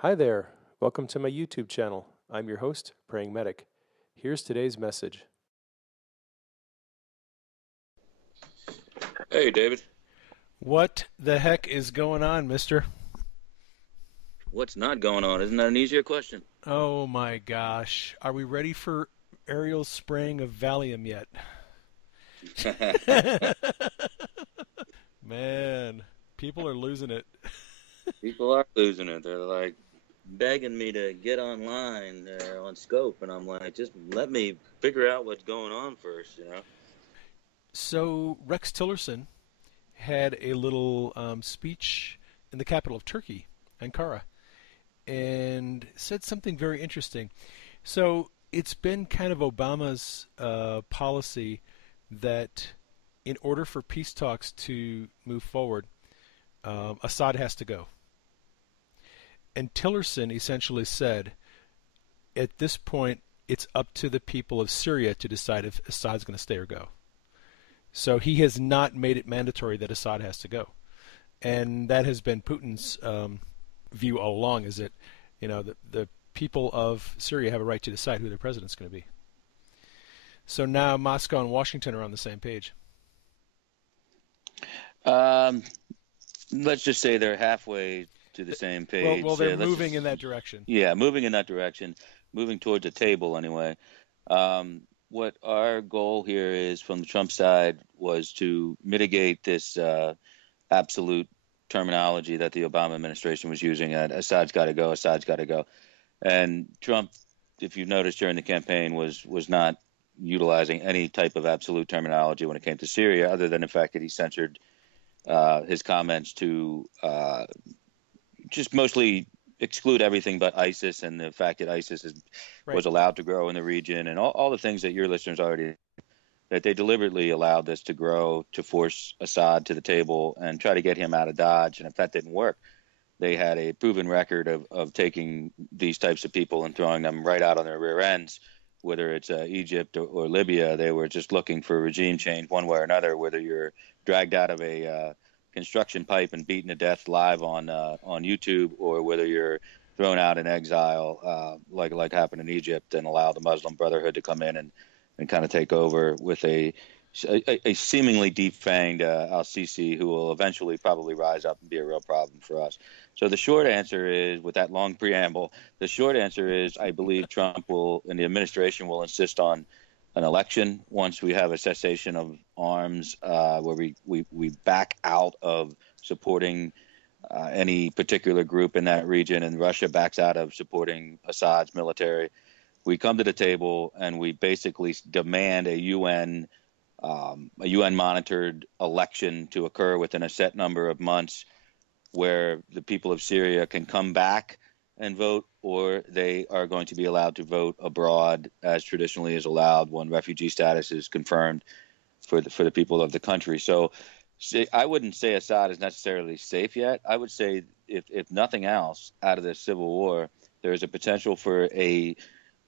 Hi there. Welcome to my YouTube channel. I'm your host, Praying Medic. Here's today's message. Hey, David. What the heck is going on, mister? What's not going on? Isn't that an easier question? Oh my gosh. Are we ready for Ariel's spraying of Valium yet? Man, people are losing it. People are losing it. They're like begging me to get online on Scope, and I'm like, just let me figure out what's going on first, So, Rex Tillerson had a little speech in the capital of Turkey, Ankara, and said something very interesting. So, it's been kind of Obama's policy that in order for peace talks to move forward, Assad has to go. And Tillerson essentially said, at this point, it's up to the people of Syria to decide if Assad's going to stay or go. So he has not made it mandatory that Assad has to go. And that has been Putin's view all along, is that the people of Syria have a right to decide who their president's going to be. So now Moscow and Washington are on the same page. Let's just say they're halfway to the same page. Well, they're moving in that direction. Yeah, moving in that direction, moving towards a table anyway. What our goal here is from the Trump side was to mitigate this absolute terminology that the Obama administration was using at Assad's got to go, Assad's got to go. And Trump, if you've noticed during the campaign, was not utilizing any type of absolute terminology when it came to Syria, other than the fact that he censored his comments to just mostly exclude everything but ISIS and the fact that ISIS was allowed to grow in the region and all the things that your listeners already, that they deliberately allowed this to grow to force Assad to the table and try to get him out of Dodge. And if that didn't work, they had a proven record of taking these types of people and throwing them right out on their rear ends, whether it's Egypt or Libya. They were just looking for regime change one way or another, whether you're dragged out of a construction pipe and beaten to death live on YouTube, or whether you're thrown out in exile, like happened in Egypt, and allow the Muslim Brotherhood to come in and kind of take over with a seemingly deep-fanged al-Sisi, who will eventually probably rise up and be a real problem for us. So the short answer is, with that long preamble, the short answer is I believe Trump will and the administration will insist on an election once we have a cessation of arms, where we back out of supporting any particular group in that region, and Russia backs out of supporting Assad's military. We come to the table and we basically demand a UN monitored election to occur within a set number of months, where the people of Syria can come back and vote, or they are going to be allowed to vote abroad, as traditionally is allowed when refugee status is confirmed for the people of the country. So I wouldn't say Assad is necessarily safe yet. I would say, if nothing else, out of this civil war, there is a potential for a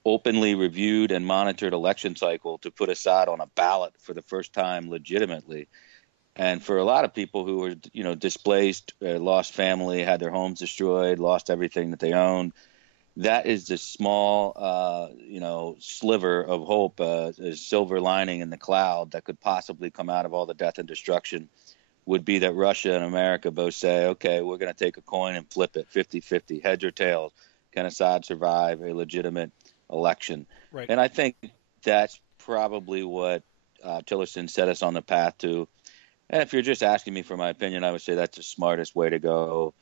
openly reviewed and monitored election cycle to put Assad on a ballot for the first time legitimately. And for a lot of people who were, displaced, lost family, had their homes destroyed, lost everything that they owned, that is the small, sliver of hope, a silver lining in the cloud that could possibly come out of all the death and destruction, would be that Russia and America both say, okay, we're going to take a coin and flip it 50-50, heads or tails. Can Assad survive a legitimate election? Right. And I think that's probably what Tillerson set us on the path to. And if you're just asking me for my opinion, I would say that's the smartest way to go.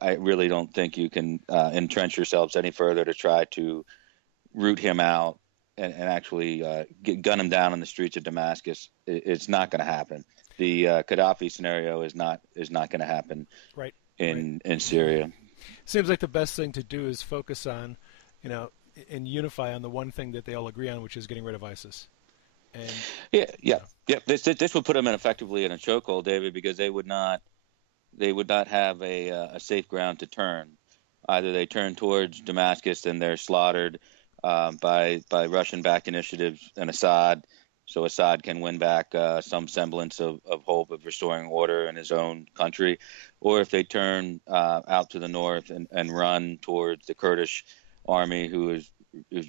I really don't think you can entrench yourselves any further to try to root him out and actually gun him down in the streets of Damascus. It's not going to happen. The Gaddafi scenario is not going to happen in Syria. Seems like the best thing to do is focus on, and unify on the one thing that they all agree on, which is getting rid of ISIS. And yeah. This would put them effectively in a chokehold, David, because they would not have a safe ground to turn. Either they turn towards Damascus and they're slaughtered by Russian-backed initiatives and Assad so Assad can win back some semblance of hope of restoring order in his own country, or if they turn out to the north and run towards the Kurdish army, who is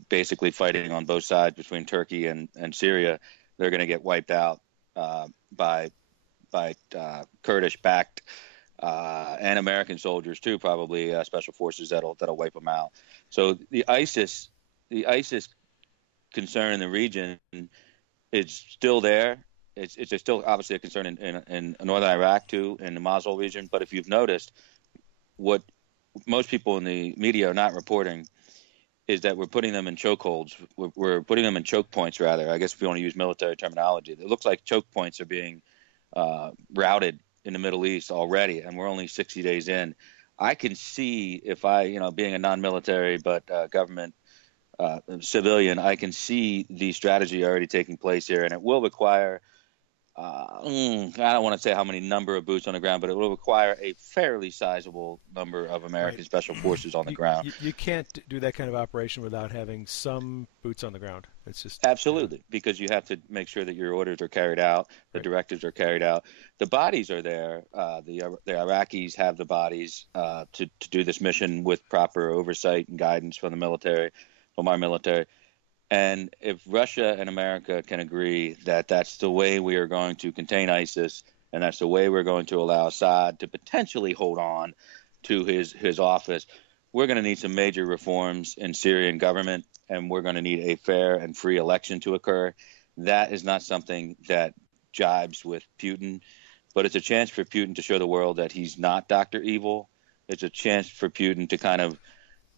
basically fighting on both sides between Turkey and Syria, they're going to get wiped out by Kurdish-backed and American soldiers too, probably special forces that'll wipe them out. So the ISIS concern in the region is still there. It's still obviously a concern in northern Iraq too, in the Mosul region. But if you've noticed, what most people in the media are not reporting is that we're putting them in chokeholds. We're putting them in choke points, rather. I guess if you want to use military terminology, it looks like choke points are being routed in the Middle East already, and we're only 60 days in. I can see, if I, being a non-military but government civilian, I can see the strategy already taking place here, and it will require, I don't want to say how many number of boots on the ground, but it will require a fairly sizable number of American special forces on the ground. You can't do that kind of operation without having some boots on the ground. It's just absolutely, because you have to make sure that your orders are carried out, the directives are carried out. The bodies are there. The Iraqis have the bodies to do this mission with proper oversight and guidance from the military, from our military. And if Russia and America can agree that that's the way we are going to contain ISIS, and that's the way we're going to allow Assad to potentially hold on to his office, we're going to need some major reforms in Syrian government, and we're going to need a fair and free election to occur. That is not something that jibes with Putin, but it's a chance for Putin to show the world that he's not Dr. Evil. It's a chance for Putin to kind of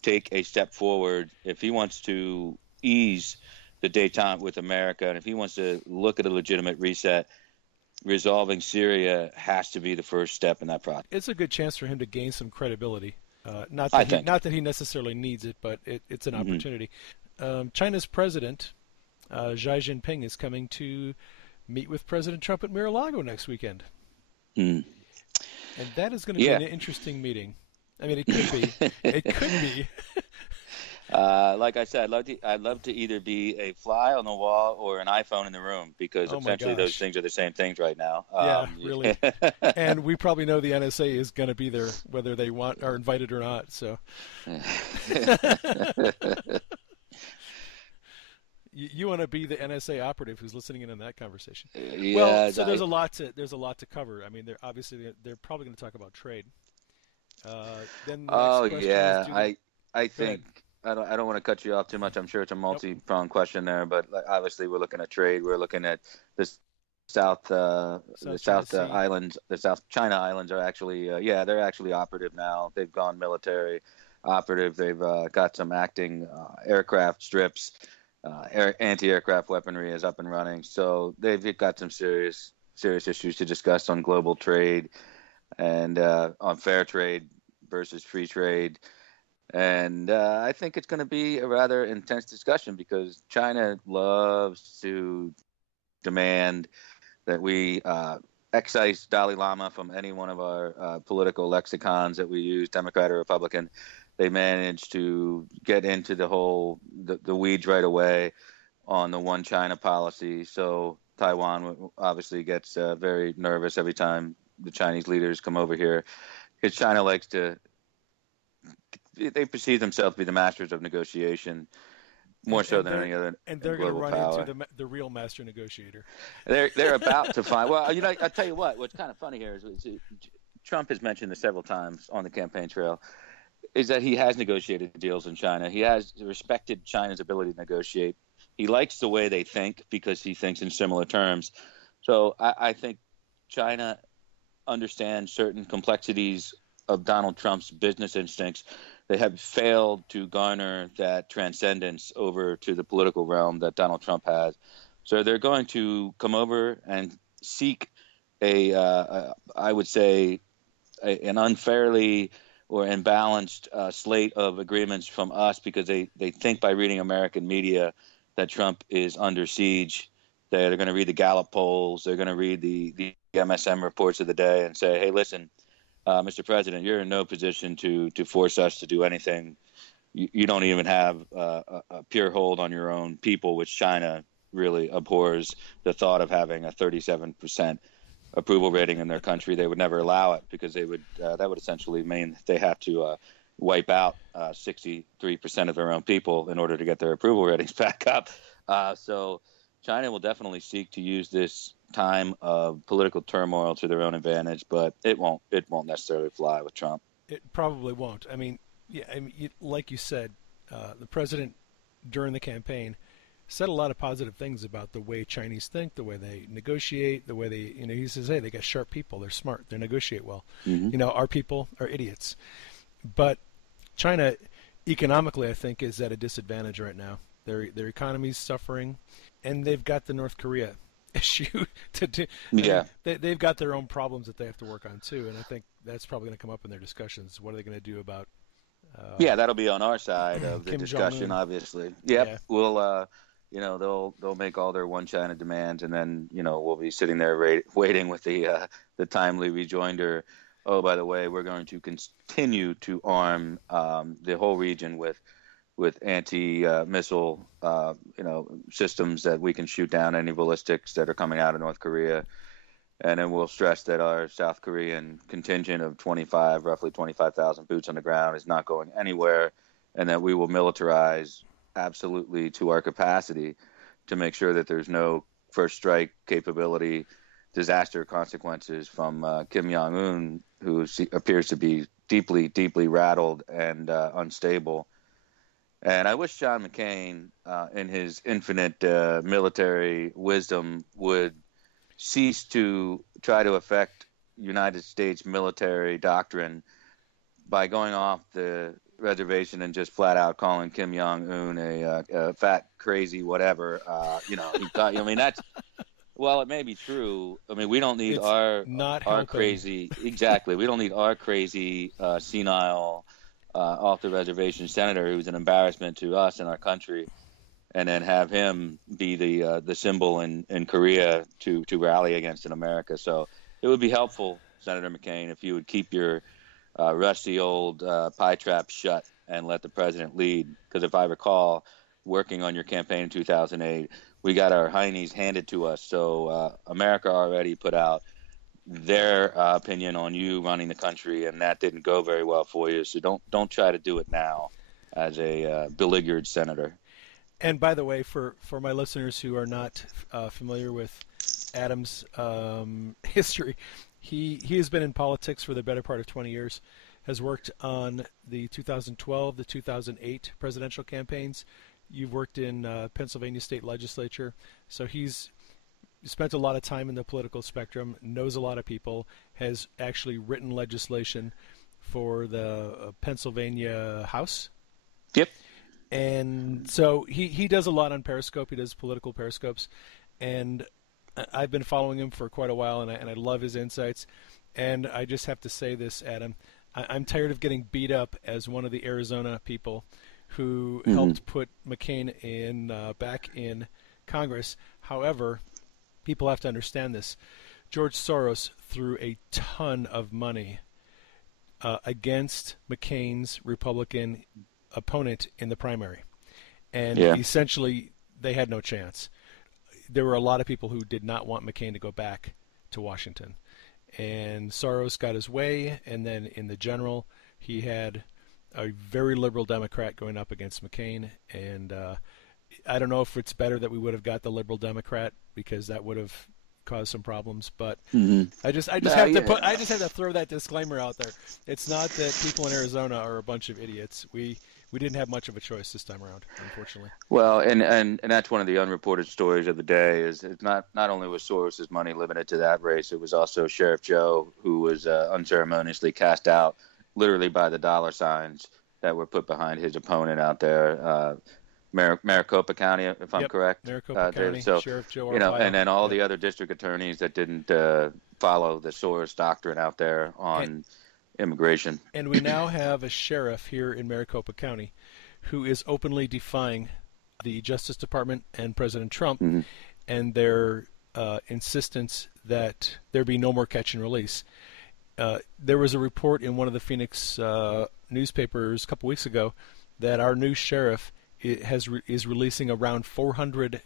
take a step forward if he wants to ease the détente with America, and if he wants to look at a legitimate reset. Resolving Syria has to be the first step in that process. It's a good chance for him to gain some credibility. Not that he necessarily needs it, but it's an opportunity. China's president, Xi Jinping, is coming to meet with President Trump at Mar-a-Lago next weekend. And that is going to be an interesting meeting. I mean, it could be. It could be. Like I said, I'd love to either be a fly on the wall or an iPhone in the room, because essentially those things are the same things right now. Yeah, really. And we probably know the NSA is going to be there, whether they are invited or not. So you want to be the NSA operative who's listening in on that conversation. Yeah, well, so there's a lot to cover. I mean, they're probably going to talk about trade. Then the next question I think. I don't want to cut you off too much. I'm sure it's a multi-pronged question there, but obviously we're looking at trade. We're looking at the South Islands. The South China Islands are actually, they're actually operative now. They've gone military operative. They've got some acting aircraft strips. Anti-aircraft weaponry is up and running. So they've got some serious issues to discuss on global trade and on fair trade versus free trade. And I think it's going to be a rather intense discussion, because China loves to demand that we excise Dalai Lama from any one of our political lexicons that we use, Democrat or Republican. They managed to get into the weeds right away on the one China policy. So Taiwan obviously gets very nervous every time the Chinese leaders come over here, because China likes to. They perceive themselves to be the masters of negotiation, more so than any other. And they're going to run into the real master negotiator. They're about to find. Well, I tell you what. What's kind of funny here is Trump has mentioned this several times on the campaign trail, is that he has negotiated deals in China. He has respected China's ability to negotiate. He likes the way they think, because he thinks in similar terms. So I think China understands certain complexities of Donald Trump's business instincts. They have failed to garner that transcendence over to the political realm that Donald Trump has. So they're going to come over and seek I would say, an unfairly or imbalanced slate of agreements from us, because they think by reading American media that Trump is under siege. They're going to read the Gallup polls. They're going to read the MSM reports of the day and say, hey, listen, Mr. President, you're in no position to force us to do anything. You don't even have a pure hold on your own people, which China really abhors the thought of having a 37% approval rating in their country. They would never allow it because they would that would essentially mean they have to wipe out 63% of their own people in order to get their approval ratings back up. So China will definitely seek to use this time of political turmoil to their own advantage, but it won't necessarily fly with Trump. It probably won't. I mean, yeah, like you said, the president during the campaign said a lot of positive things about the way Chinese think, the way they negotiate, the way they, he says, hey, they got sharp people, they're smart, they negotiate well. Mm-hmm. Our people are idiots. But China, economically, I think, is at a disadvantage right now. Their economy's suffering, and they've got the North Korea issue Yeah. They've got their own problems that they have to work on too, and I think that's probably going to come up in their discussions. What are they going to do about? Yeah, that'll be on our side of the Kim discussion, Jong-un. obviously. Yep, Yeah. we'll they'll make all their one China demands, and then we'll be sitting there waiting with the timely rejoinder. Oh, by the way, we're going to continue to arm the whole region with anti-missile systems that we can shoot down any ballistics that are coming out of North Korea. And then we'll stress that our South Korean contingent of roughly 25,000 boots on the ground is not going anywhere, and that we will militarize absolutely to our capacity to make sure that there's no first strike capability, disaster consequences from Kim Jong-un, who appears to be deeply, deeply rattled and unstable. And I wish John McCain, in his infinite military wisdom, would cease to try to affect United States military doctrine by going off the reservation and just flat out calling Kim Jong-un a fat, crazy, whatever. That's, well, it may be true. I mean, we don't need our crazy, exactly. We don't need our crazy, senile, off the reservation senator who's an embarrassment to us and our country, and then have him be the symbol in Korea to rally against in America. So it would be helpful, Senator McCain, if you would keep your rusty old pie trap shut and let the president lead. Because if I recall, working on your campaign in 2008, we got our heinies handed to us. So America already put out their opinion on you running the country, and that didn't go very well for you. So don't try to do it now as a beleaguered senator. And by the way, for my listeners who are not familiar with Adam's history, he has been in politics for the better part of 20 years, has worked on the 2012, the 2008 presidential campaigns. You've worked in Pennsylvania state legislature, so he's spent a lot of time in the political spectrum, knows a lot of people, has actually written legislation for the Pennsylvania House. Yep. And so he does a lot on Periscope. He does political Periscopes. And I've been following him for quite a while, and I love his insights. And I just have to say this, Adam. I'm tired of getting beat up as one of the Arizona people who helped put McCain back in Congress. However, people have to understand this. George Soros threw a ton of money against McCain's Republican opponent in the primary. And essentially, they had no chance. There were a lot of people who did not want McCain to go back to Washington. And Soros got his way, and then in the general, he had a very liberal Democrat going up against McCain. And I don't know if it's better that we would have got the liberal Democrat, because that would have caused some problems. But I just have to throw that disclaimer out there. It's not that people in Arizona are a bunch of idiots. We didn't have much of a choice this time around, unfortunately. Well, and that's one of the unreported stories of the day. Is it's not only was Soros's money limited to that race, it was also Sheriff Joe, who was unceremoniously cast out, literally by the dollar signs that were put behind his opponent out there. Maricopa County, if I'm correct. Maricopa County, so, Sheriff Joe Arpaio. And then all the other district attorneys that didn't follow the Soros doctrine out there on immigration. And we now have a sheriff here in Maricopa County who is openly defying the Justice Department and President Trump and their insistence that there be no more catch and release. There was a report in one of the Phoenix newspapers a couple weeks ago that our new sheriff is releasing around 400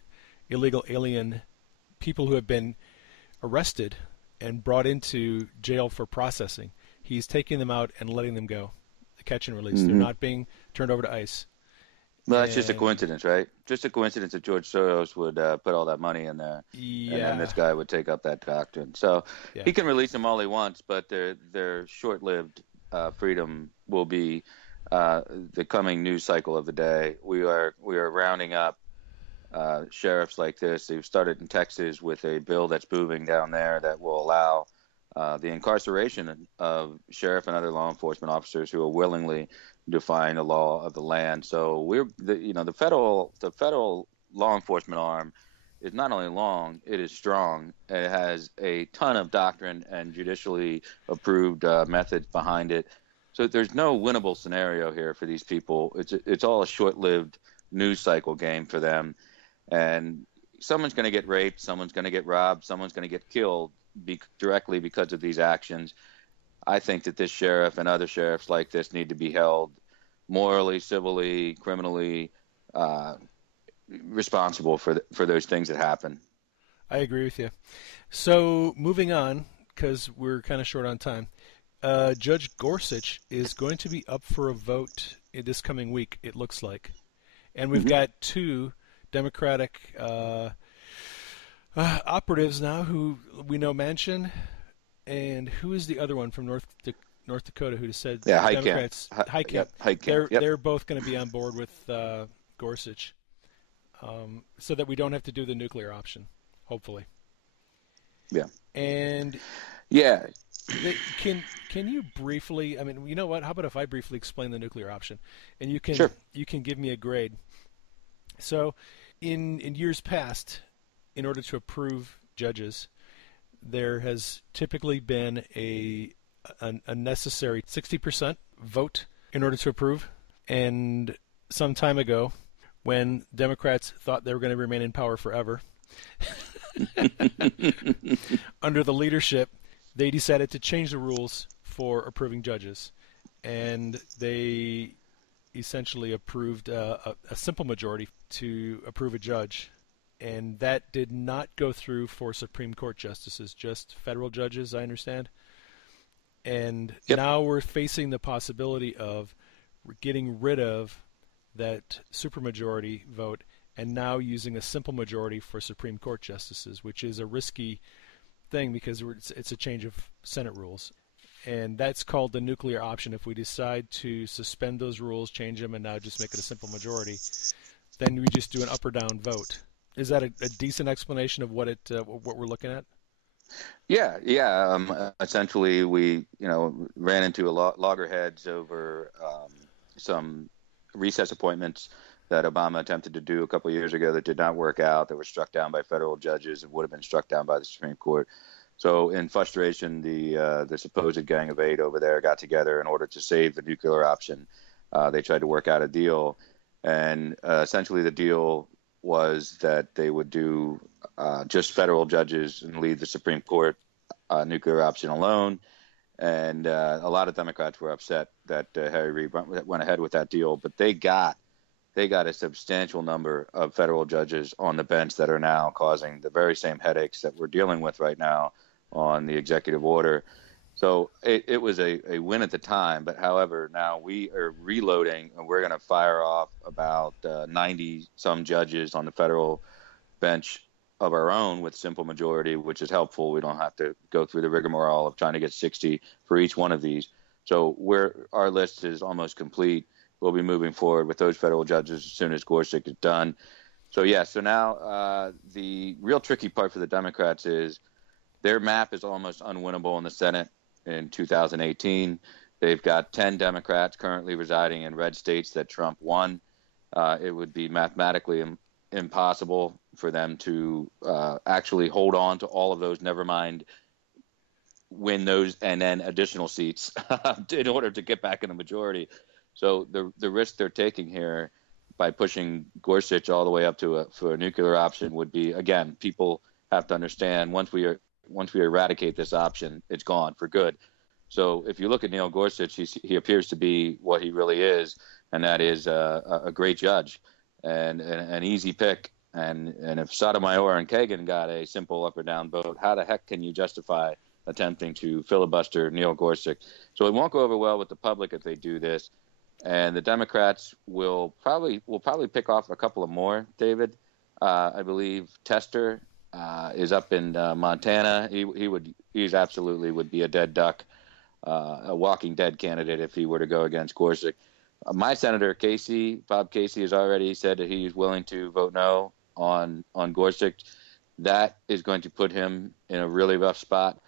illegal alien people who have been arrested and brought into jail for processing. He's taking them out and letting them go, catch and release. They're Hmm. not being turned over to ICE. Well, that's just a And coincidence, right? Just a coincidence that George Soros would put all that money in there, and then this yeah, guy would take up that doctrine. So yeah, he can release them all he wants, but their short-lived freedom will be the coming news cycle of the day. We are rounding up sheriffs like this. They've started in Texas with a bill that's moving down there that will allow the incarceration of sheriff and other law enforcement officers who are willingly defying the law of the land. So the federal law enforcement arm is not only long, it is strong. It has a ton of doctrine and judicially approved methods behind it. So there's no winnable scenario here for these people. It's all a short-lived news cycle game for them. And someone's going to get raped, someone's going to get robbed, someone's going to get killed directly because of these actions. I think that this sheriff and other sheriffs like this need to be held morally, civilly, criminally responsible for those things that happen. I agree with you. So moving on, because we're kind of short on time, Judge Gorsuch is going to be up for a vote this coming week, it looks like. And we've got two Democratic operatives now who we know Manchin, and who is the other one from North Dakota who said Democrats? Heitkamp. Heitkamp. They're both going to be on board with Gorsuch, so that we don't have to do the nuclear option, hopefully. Yeah. And yeah. Can you briefly? I mean, you know what? How about if I briefly explain the nuclear option, and you can Sure. you can give me a grade. So, in years past, in order to approve judges, there has typically been a necessary 60% vote in order to approve. And some time ago, when Democrats thought they were going to remain in power forever, under the leadership, they decided to change the rules for approving judges. And they essentially approved a simple majority to approve a judge. And that did not go through for Supreme Court justices, just federal judges, I understand. And now we're facing the possibility of getting rid of that supermajority vote and now using a simple majority for Supreme Court justices, which is a risky thing because it's a change of Senate rules. And that's called the nuclear option. If we decide to suspend those rules, change them, and now just make it a simple majority, then we just do an up or down vote. Is that a decent explanation of what we're looking at? Yeah. Essentially, we ran into loggerheads over some recess appointments that Obama attempted to do a couple of years ago that did not work out, that were struck down by federal judges and would have been struck down by the Supreme Court. So in frustration, the supposed Gang of Eight over there got together in order to save the nuclear option. They tried to work out a deal, and essentially the deal was that they would do just federal judges and leave the Supreme Court nuclear option alone. And a lot of Democrats were upset that Harry Reid went ahead with that deal, but they got a substantial number of federal judges on the bench that are now causing the very same headaches that we're dealing with right now on the executive order. So it was a win at the time, but however, now we are reloading and we're going to fire off about 90 some judges on the federal bench of our own with simple majority, which is helpful. We don't have to go through the rigmarole of trying to get 60 for each one of these. So our list is almost complete. We'll be moving forward with those federal judges as soon as Gorsuch is done. So now the real tricky part for the Democrats is their map is almost unwinnable in the Senate in 2018. They've got 10 Democrats currently residing in red states that Trump won. It would be mathematically impossible for them to actually hold on to all of those, never mind win those and then additional seats in order to get back in the majority. So the risk they're taking here by pushing Gorsuch all the way up for a nuclear option would be, again, people have to understand once we eradicate this option, it's gone for good. So if you look at Neil Gorsuch, he appears to be what he really is, and that is a great judge and an easy pick And if Sotomayor and Kagan got a simple up or down vote, how the heck can you justify attempting to filibuster Neil Gorsuch? So it won't go over well with the public if they do this. And the Democrats will probably pick off a couple of more, David. I believe Tester is up in Montana. He's absolutely would be a dead duck, a walking dead candidate if he were to go against Gorsuch. My Senator Bob Casey, has already said that he's willing to vote no on Gorsuch. That is going to put him in a really rough spot.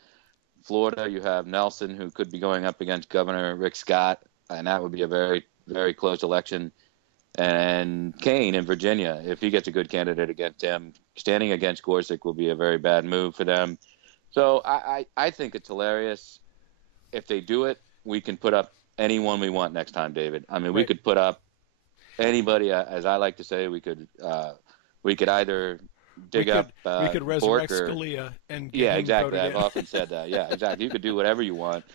Florida, you have Nelson, who could be going up against Governor Rick Scott, and that would be a very, very close election. And Kane in Virginia, if he gets a good candidate against him, standing against Gorsuch will be a very bad move for them. So I think it's hilarious. If they do it, we can put up anyone we want next time, David. I mean, we could put up anybody, as I like to say. We could either we could resurrect Scalia and get yeah, him exactly. voted I've often said that. Yeah, exactly. You could do whatever you want,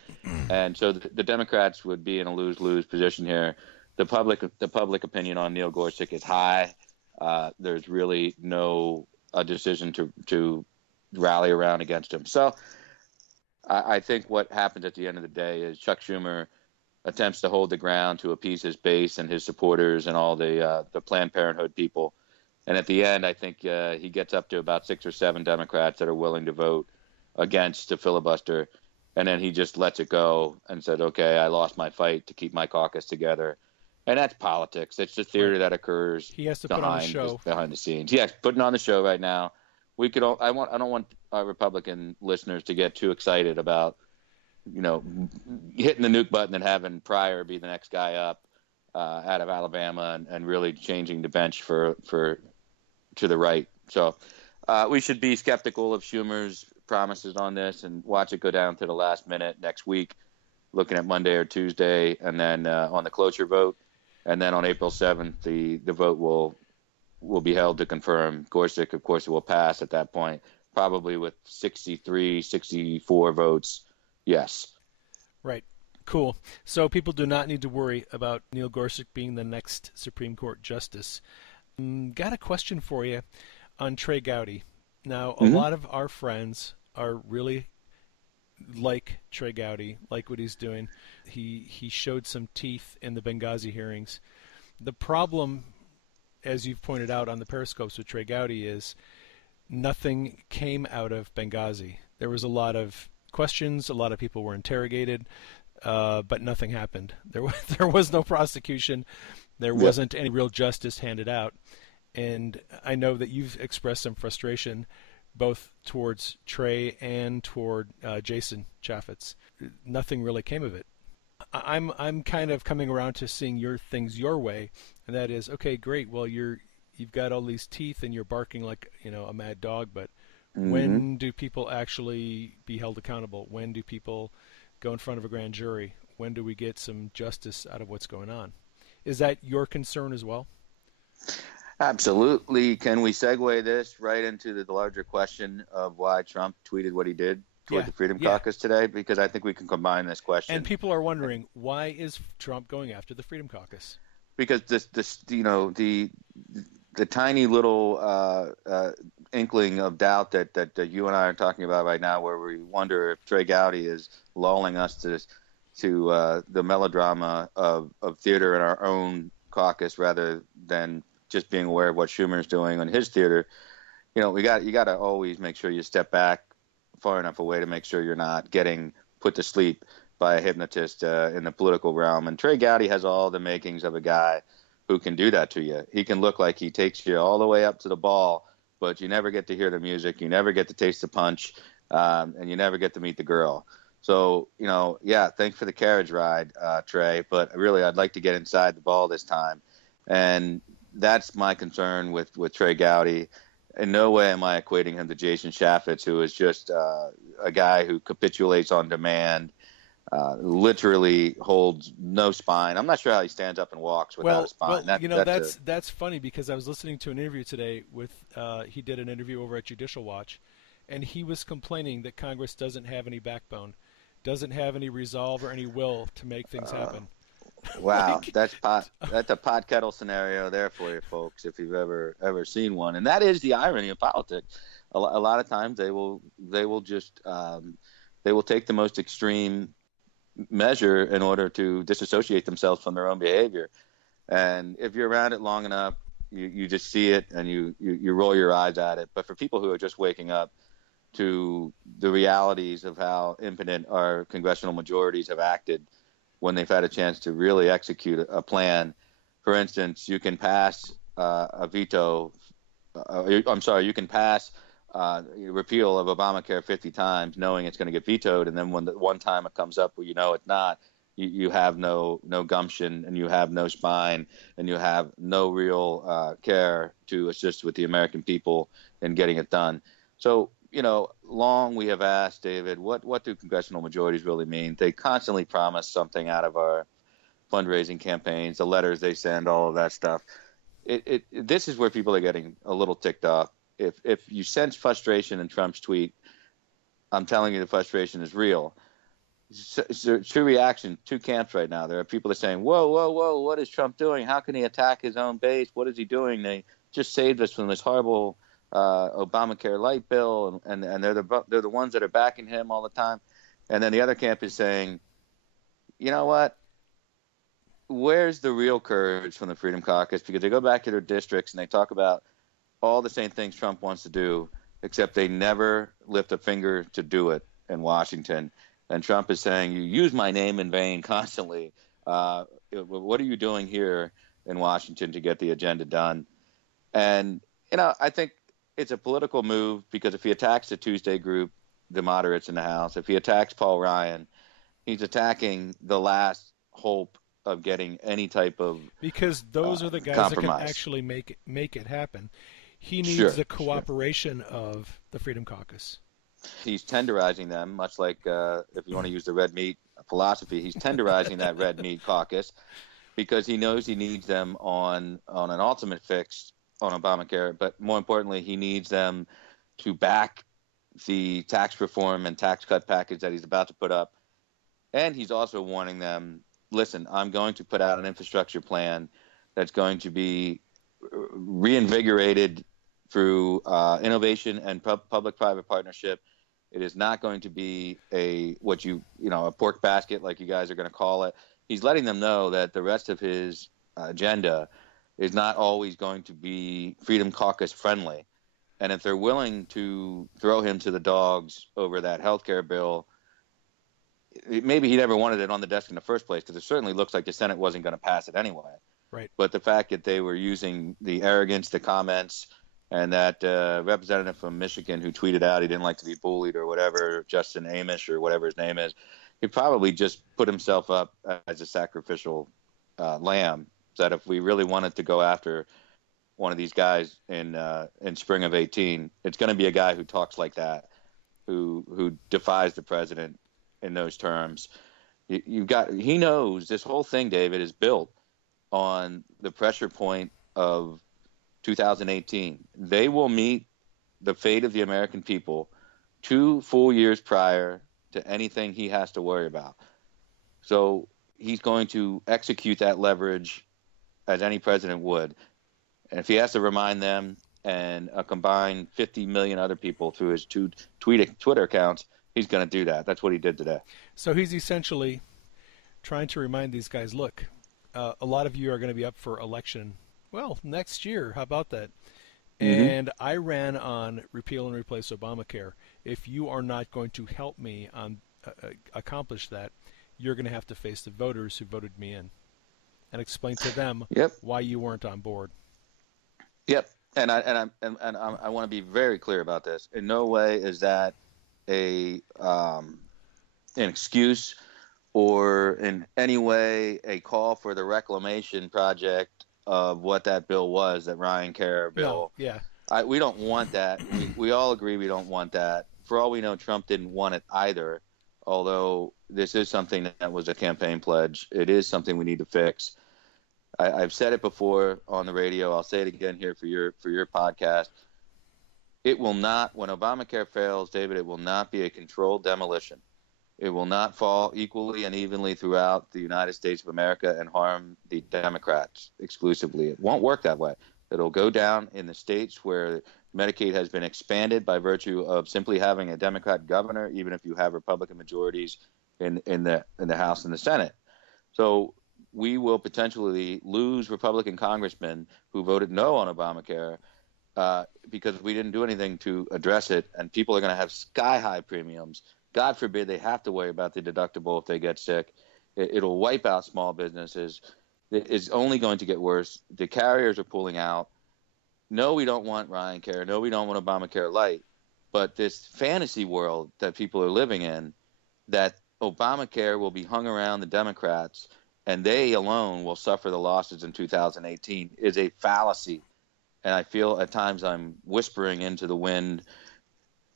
and so the Democrats would be in a lose-lose position here. The public opinion on Neil Gorsuch is high. There's really no decision to rally around against him. So I think what happens at the end of the day is Chuck Schumer attempts to hold the ground to appease his base and his supporters and all the Planned Parenthood people. And at the end, I think he gets up to about 6 or 7 Democrats that are willing to vote against the filibuster. And then he just lets it go and said, okay, I lost my fight to keep my caucus together. And that's politics. It's the theater that occurs He has to put on the show. Behind the scenes. Yeah, putting on the show right now. I don't want our Republican listeners to get too excited about, hitting the nuke button and having Pryor be the next guy up out of Alabama and really changing the bench for to the right. So we should be skeptical of Schumer's promises on this and watch it go down to the last minute next week, looking at Monday or Tuesday, and then on the cloture vote. And then on April 7th, the vote will be held to confirm Gorsuch. Of course, it will pass at that point, probably with 63, 64 votes. Yes. Right. Cool. So people do not need to worry about Neil Gorsuch being the next Supreme Court justice. Got a question for you on Trey Gowdy. Now, a lot of our friends are really like Trey Gowdy, like what he's doing. He showed some teeth in the Benghazi hearings. The problem, as you've pointed out on the Periscopes with Trey Gowdy, is nothing came out of Benghazi. There was a lot of questions, a lot of people were interrogated, but nothing happened. There was no prosecution. There wasn't any real justice handed out. And I know that you've expressed some frustration both towards Trey and toward Jason Chaffetz. Nothing really came of it. I'm kind of coming around to seeing things your way, and that is, okay, great. Well, you've got all these teeth and you're barking like a mad dog, but when do people actually be held accountable? When do people go in front of a grand jury? When do we get some justice out of what's going on? Is that your concern as well? Absolutely. Can we segue this right into the larger question of why Trump tweeted what he did toward the Freedom Caucus today? Because I think we can combine this question. And people are wondering, why is Trump going after the Freedom Caucus? Because the tiny little inkling of doubt that you and I are talking about right now, where we wonder if Trey Gowdy is lulling us to the melodrama of theater in our own caucus rather than just being aware of what Schumer is doing on his theater. You got to always make sure you step back far enough away to make sure you're not getting put to sleep by a hypnotist in the political realm. And Trey Gowdy has all the makings of a guy who can do that to you. He can look like he takes you all the way up to the ball, but you never get to hear the music, you never get to taste the punch, and you never get to meet the girl. So, thanks for the carriage ride, Trey, but really I'd like to get inside the ball this time. And that's my concern with Trey Gowdy. In no way am I equating him to Jason Chaffetz, who is just a guy who capitulates on demand, literally holds no spine. I'm not sure how he stands up and walks without a spine. That's funny, because I was listening to an interview today with he did an interview over at Judicial Watch, and he was complaining that Congress doesn't have any backbone, doesn't have any resolve or any will to make things happen. Wow, Like, that's a pot kettle scenario there for you folks, if you've ever seen one. And that is the irony of politics. A lot of times they will just they will take the most extreme measure in order to disassociate themselves from their own behavior. And if you're around it long enough, you just see it and you roll your eyes at it. But for people who are just waking up to the realities of how impotent our congressional majorities have acted when they've had a chance to really execute a plan. For instance, you can pass a veto. I'm sorry, you can pass repeal of Obamacare 50 times, knowing it's going to get vetoed, and then when the one time it comes up where you know it's not, you have no gumption, and you have no spine, and you have no real care to assist with the American people in getting it done. So, long we have asked, David, what do congressional majorities really mean? They constantly promise something out of our fundraising campaigns, the letters they send, all of that stuff. This is where people are getting a little ticked off. If you sense frustration in Trump's tweet, I'm telling you the frustration is real. So, two reaction, two camps right now. There are people that are saying, whoa, whoa, whoa, what is Trump doing? How can he attack his own base? What is he doing? They just saved us from this horrible Obamacare light bill, and they're the ones that are backing him all the time. And then the other camp is saying, you know what? Where's the real courage from the Freedom Caucus? Because they go back to their districts and they talk about all the same things Trump wants to do, except they never lift a finger to do it in Washington. And Trump is saying, you use my name in vain constantly. What are you doing here in Washington to get the agenda done? And, I think it's a political move, because if he attacks the Tuesday group, the moderates in the House, if he attacks Paul Ryan, he's attacking the last hope of getting any type of because those are the guys compromise. that can actually make it happen. He needs Sure, the cooperation of the Freedom Caucus. He's tenderizing them, much like if you want to use the red meat philosophy, he's tenderizing that red meat caucus, because he knows he needs them on an ultimate fix on Obamacare. But more importantly, he needs them to back the tax reform and tax cut package that he's about to put up. And he's also warning them, listen, I'm going to put out an infrastructure plan that's going to be reinvigorated through innovation and public-private partnership. It is not going to be a pork basket, like you guys are going to call it. He's letting them know that the rest of his agenda is not always going to be Freedom Caucus friendly. And if they're willing to throw him to the dogs over that healthcare bill, maybe he never wanted it on the desk in the first place, because it certainly looks like the Senate wasn't going to pass it anyway. Right. But the fact that they were using the arrogance, the comments, and that representative from Michigan who tweeted out he didn't like to be bullied or whatever, Justin Amish or whatever his name is, he probably just put himself up as a sacrificial lamb. That if we really wanted to go after one of these guys in spring of 2018, it's going to be a guy who talks like that, who defies the president in those terms. He knows this whole thing, David, is built on the pressure point of 2018. They will meet the fate of the American people 2 full years prior to anything he has to worry about. So he's going to execute that leverage as any president would. And if he has to remind them and a combined 50 million other people through his two Twitter accounts, he's going to do that. That's what he did today. So he's essentially trying to remind these guys, look, a lot of you are going to be up for election, well, next year. How about that? Mm-hmm. And I ran on repeal and replace Obamacare. If you are not going to help me on accomplish that, you're going to have to face the voters who voted me in and explain to them why you weren't on board. Yep. And I want to be very clear about this. In no way is that an excuse or in any way a call for the reclamation project of what that bill was, that Ryan Care bill. No, yeah. We don't want that. We all agree we don't want that. For all we know, Trump didn't want it either, although this is something that was a campaign pledge. It is something we need to fix. I've said it before on the radio. I'll say it again here for your podcast. It will not, when Obamacare fails, David, it will not be a controlled demolition. It will not fall equally and evenly throughout the United States of America and harm the Democrats exclusively. It won't work that way. It'll go down in the states where Medicaid has been expanded by virtue of simply having a Democrat governor, even if you have Republican majorities in the House and the Senate. So we will potentially lose Republican congressmen who voted no on Obamacare because we didn't do anything to address it, and people are going to have sky-high premiums. God forbid they have to worry about the deductible if they get sick. It'll wipe out small businesses. It's only going to get worse. The carriers are pulling out. No, we don't want Ryan Care. No, we don't want Obamacare Light. But this fantasy world that people are living in, that Obamacare will be hung around the Democrats and they alone will suffer the losses in 2018, is a fallacy. And I feel at times I'm whispering into the wind,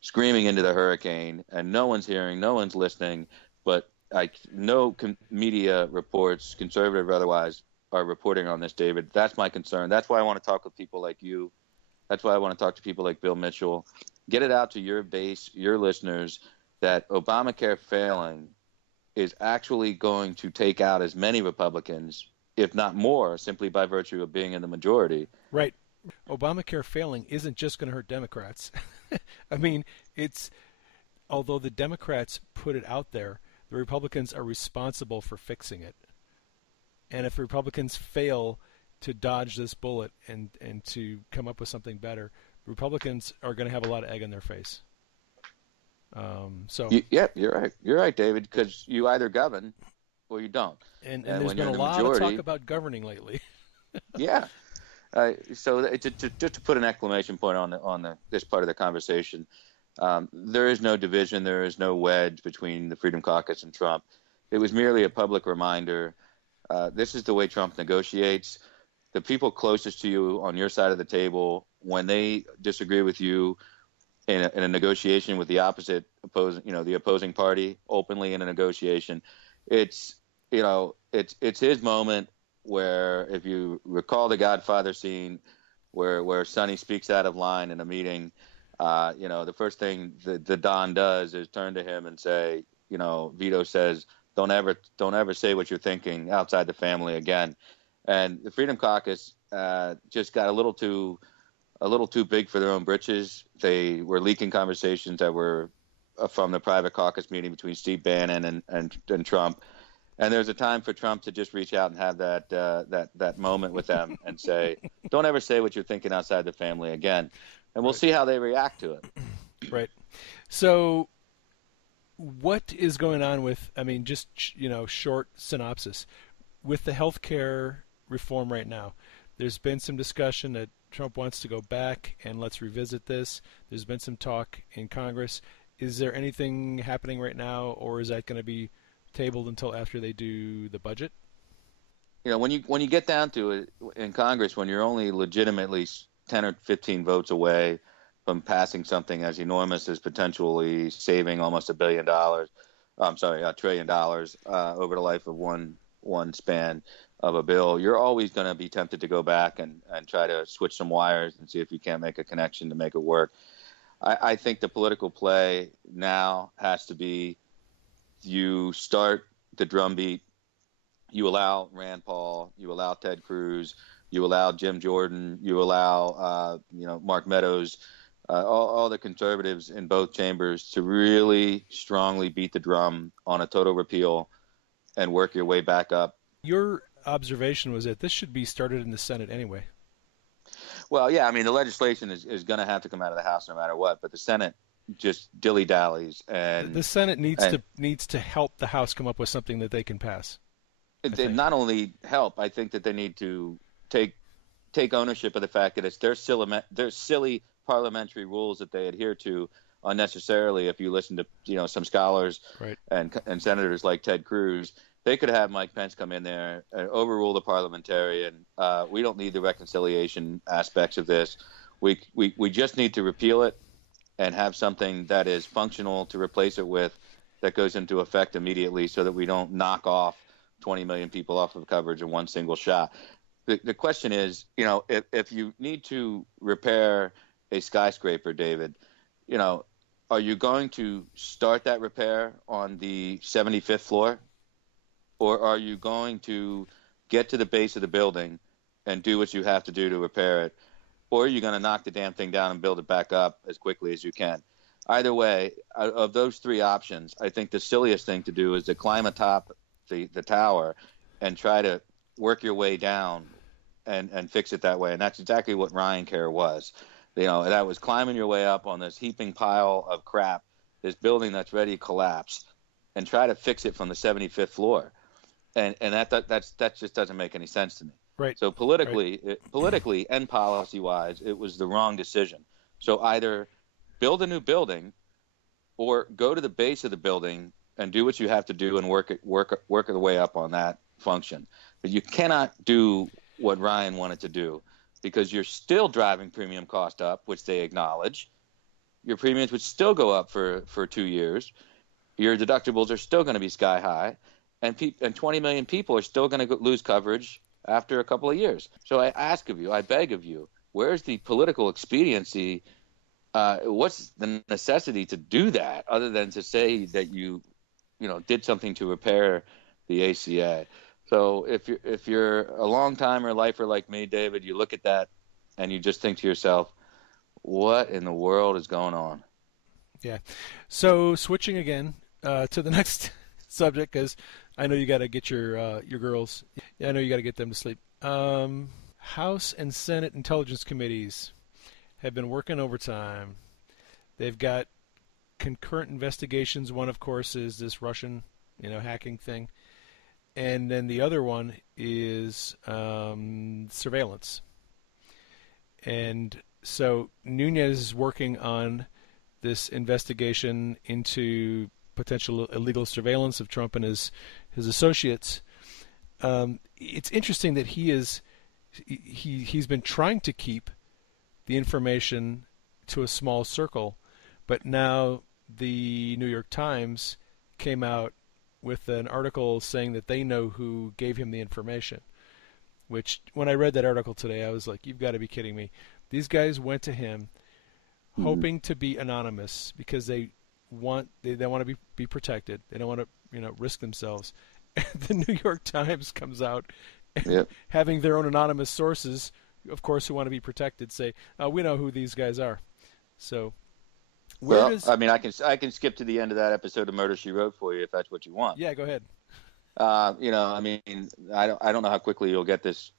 screaming into the hurricane, and no one's hearing, no one's listening. But no media reports, conservative or otherwise, are reporting on this, David. That's my concern. That's why I want to talk with people like you. That's why I want to talk to people like Bill Mitchell. Get it out to your base, your listeners, that Obamacare failing is actually going to take out as many Republicans, if not more, simply by virtue of being in the majority. Right. Obamacare failing isn't just going to hurt Democrats. I mean, although the Democrats put it out there, the Republicans are responsible for fixing it. And if Republicans fail to dodge this bullet and to come up with something better, Republicans are going to have a lot of egg in their face. Yeah, you're right. You're right, David, because you either govern or you don't. And there's been a lot of talk about governing lately. Yeah. So just to put an exclamation point on this part of the conversation, there is no division, there is no wedge between the Freedom Caucus and Trump. It was merely a public reminder. This is the way Trump negotiates. The people closest to you on your side of the table, when they disagree with you in a negotiation with the opposing party, openly in a negotiation, it's his moment. Where, if you recall the Godfather scene, where Sonny speaks out of line in a meeting, the first thing the Don does is turn to him and say, Vito says, don't ever say what you're thinking outside the family again. And the Freedom Caucus just got a little too big for their own britches. They were leaking conversations that were from the private caucus meeting between Steve Bannon and Trump. And there's a time for Trump to just reach out and have that moment with them and say, don't ever say what you're thinking outside the family again. And we'll see how they react to it. Right. So what is going on with, just, short synopsis, with the healthcare reform right now? There's been some discussion that Trump wants to go back and let's revisit this. There's been some talk in Congress. Is there anything happening right now, or is that going to be tabled until after they do the budget? When you get down to it in Congress, when you're only legitimately 10 or 15 votes away from passing something as enormous as potentially saving almost $1 trillion over the life of one span of a bill, you're always going to be tempted to go back and try to switch some wires and see if you can't make a connection to make it work. I think the political play now has to be, you start the drumbeat, you allow Rand Paul, you allow Ted Cruz, you allow Jim Jordan, you allow Mark Meadows, all the conservatives in both chambers to really strongly beat the drum on a total repeal and work your way back up. Your observation was that this should be started in the Senate anyway. Well, yeah, the legislation is going to have to come out of the House no matter what, but the Senate just dilly-dallies. And the Senate needs to help the House come up with something that they can pass. They not only help, I think that they need to take ownership of the fact that it's their silly parliamentary rules that they adhere to unnecessarily. If you listen to some scholars, right, and senators like Ted Cruz, they could have Mike Pence come in there and overrule the parliamentarian. We don't need the reconciliation aspects of this. We just need to repeal it and have something that is functional to replace it with, that goes into effect immediately, so that we don't knock off 20 million people off of coverage in one single shot. The question is, if you need to repair a skyscraper, David, are you going to start that repair on the 75th floor, or are you going to get to the base of the building and do what you have to do to repair it, or are you going to knock the damn thing down and build it back up as quickly as you can? Either way, of those three options, I think the silliest thing to do is to climb atop the tower and try to work your way down and fix it that way. And that's exactly what Ryan Care was. That was climbing your way up on this heaping pile of crap, this building that's ready to collapse, and try to fix it from the 75th floor. And that just doesn't make any sense to me. Right. So politically and policy-wise, it was the wrong decision. So either build a new building, or go to the base of the building and do what you have to do and work the way up on that function. But you cannot do what Ryan wanted to do, because you're still driving premium cost up, which they acknowledge. Your premiums would still go up for 2 years. Your deductibles are still going to be sky high, and 20 million people are still going to lose coverage after a couple of years. So I beg of you, where's the political expediency? What's the necessity to do that, other than to say that you did something to repair the ACA? So if you're a long timer lifer like me, David, you look at that and you just think to yourself, what in the world is going on? Yeah. So switching again to the next subject, because I know you got to get your girls. Yeah, I know you got to get them to sleep. House and Senate Intelligence Committees have been working overtime. They've got concurrent investigations. One, of course, is this Russian, hacking thing. And then the other one is surveillance. And so Nunes is working on this investigation into potential illegal surveillance of Trump and his associates. It's interesting that he's been trying to keep the information to a small circle, but now the New York Times came out with an article saying that they know who gave him the information, which when I read that article today, I was like, you've got to be kidding me. These guys went to him hoping to be anonymous because they want to be protected. They don't want to risk themselves. And the New York Times comes out and having their own anonymous sources, of course, who want to be protected, say, we know who these guys are. So I can skip to the end of that episode of Murder, She Wrote for you if that's what you want. Yeah, go ahead. I don't know how quickly you'll get this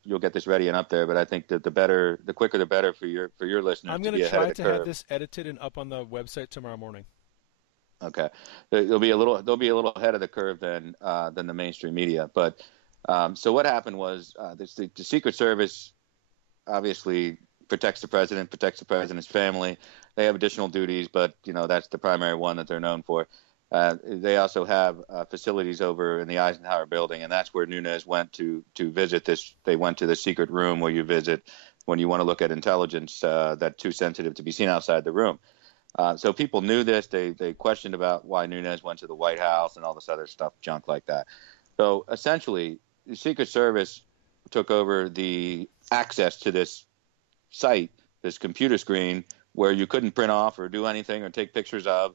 ready and up there, but I think that the quicker the better for your listeners. I'm going to try to have this edited and up on the website tomorrow morning. Okay, they'll be a little ahead of the curve than the mainstream media. But so what happened was the Secret Service obviously protects the president's family. They have additional duties, but that's the primary one that they're known for. They also have facilities over in the Eisenhower building, and that's where Nunes went to visit this. They went to the secret room where you visit when you want to look at intelligence that's too sensitive to be seen outside the room. So people knew this. They questioned about why Nunes went to the White House and all this other stuff, junk like that. So essentially, the Secret Service took over the access to this site, this computer screen, where you couldn't print off or do anything or take pictures of.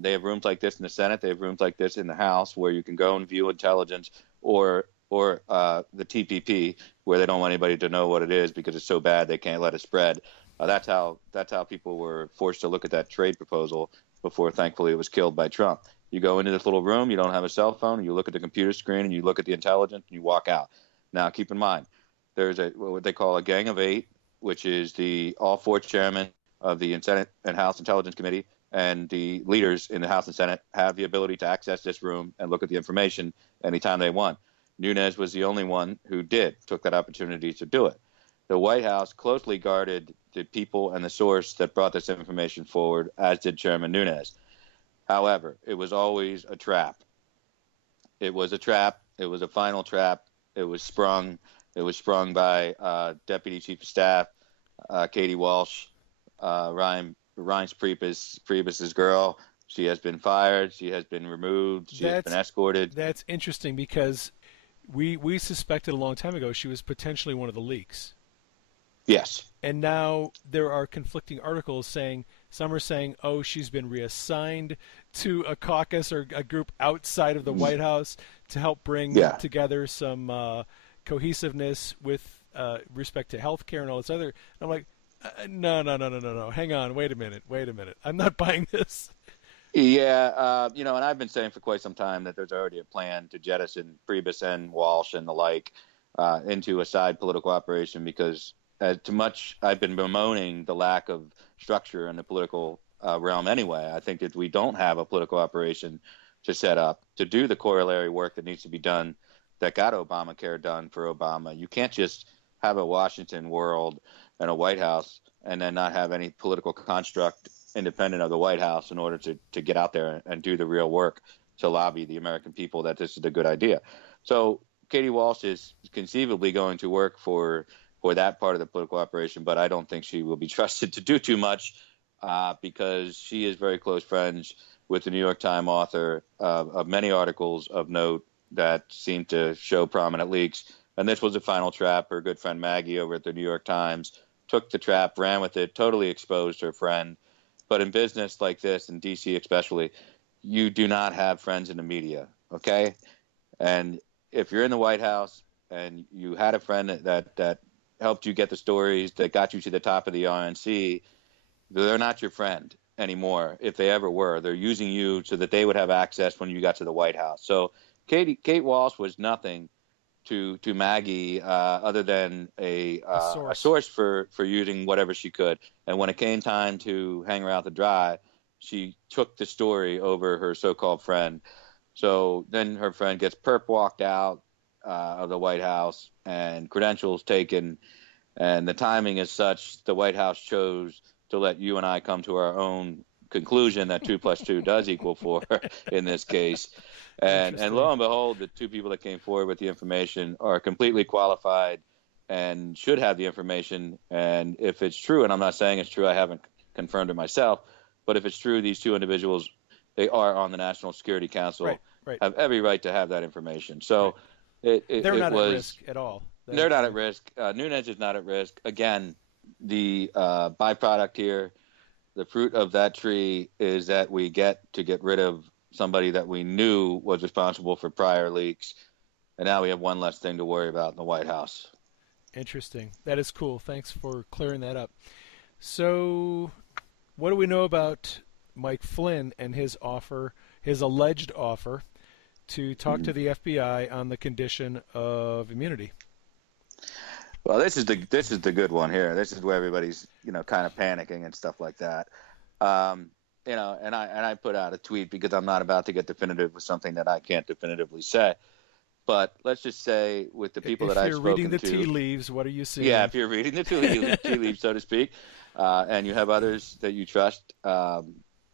They have rooms like this in the Senate. They have rooms like this in the House where you can go and view intelligence, or the TPP, where they don't want anybody to know what it is because it's so bad they can't let it spread. That's how people were forced to look at that trade proposal before, thankfully, it was killed by Trump. You go into this little room, you don't have a cell phone, and you look at the computer screen and you look at the intelligence and you walk out. Now, keep in mind, there's what they call a Gang of Eight, which is all four chairmen of the Senate and House Intelligence Committee, and the leaders in the House and Senate have the ability to access this room and look at the information anytime they want. Nunes was the only one who took that opportunity to do it. The White House closely guarded the people and the source that brought this information forward, as did Chairman Nunes. However, it was always a trap. It was a trap. It was a final trap. It was sprung. It was sprung by Deputy Chief of Staff Katie Walsh, Reince Priebus's girl. She has been fired. She has been removed. She has been escorted. That's interesting because we suspected a long time ago she was potentially one of the leaks. Yes. And now there are conflicting articles saying Some are saying, oh, she's been reassigned to a caucus or a group outside of the White House to help bring together some cohesiveness with respect to health care and all this other. I'm like, no. Hang on. Wait a minute. I'm not buying this. Yeah, and I've been saying for quite some time that there's already a plan to jettison Priebus and Walsh and the like into a side political operation, because too much I've been bemoaning the lack of structure in the political realm anyway. I think that we don't have a political operation to set up to do the corollary work that needs to be done that got Obamacare done for Obama. You can't just have a Washington world and a White House and then not have any political construct independent of the White House in order to get out there and do the real work to lobby the American people that this is a good idea. So Katie Walsh is conceivably going to work for that part of the political operation, but I don't think she will be trusted to do too much because she is very close friends with the New York Times author of many articles of note that seem to show prominent leaks. And this was a final trap. Her good friend Maggie over at the New York Times took the trap, ran with it, totally exposed her friend. But in business like this, in D.C. especially, you do not have friends in the media, okay? And if you're in the White House and you had a friend that helped you get the stories, that got you to the top of the RNC, they're not your friend anymore, if they ever were. They're using you so that they would have access when you got to the White House. So Kate Walsh was nothing to Maggie other than a source for using whatever she could. And when it came time to hang her out to dry, she took the story over her so-called friend. So then her friend gets perp walked out of the White House and credentials taken. And the timing is such the White House chose to let you and I come to our own conclusion that 2 + 2 does equal 4 in this case. And lo and behold, the two people that came forward with the information are completely qualified and should have the information. And if it's true, and I'm not saying it's true, I haven't confirmed it myself, but if it's true, these two individuals, they are on the National Security Council, right. have every right to have that information. So they're not at risk at all. They're not at risk. Nunes is not at risk. Again, the byproduct here, the fruit of that tree is that we get rid of somebody that we knew was responsible for prior leaks, and now we have one less thing to worry about in the White House. Interesting. That is cool. Thanks for clearing that up. So what do we know about Mike Flynn and his alleged offer to talk to the FBI on the condition of immunity? Well, this is the good one here. This is where everybody's kind of panicking and stuff like that. And I put out a tweet because I'm not about to get definitive with something that I can't definitively say. But let's just say with the people that I've spoken to. If you're reading the tea leaves, what are you seeing? Yeah, if you're reading the tea leaves, so to speak, and you have others that you trust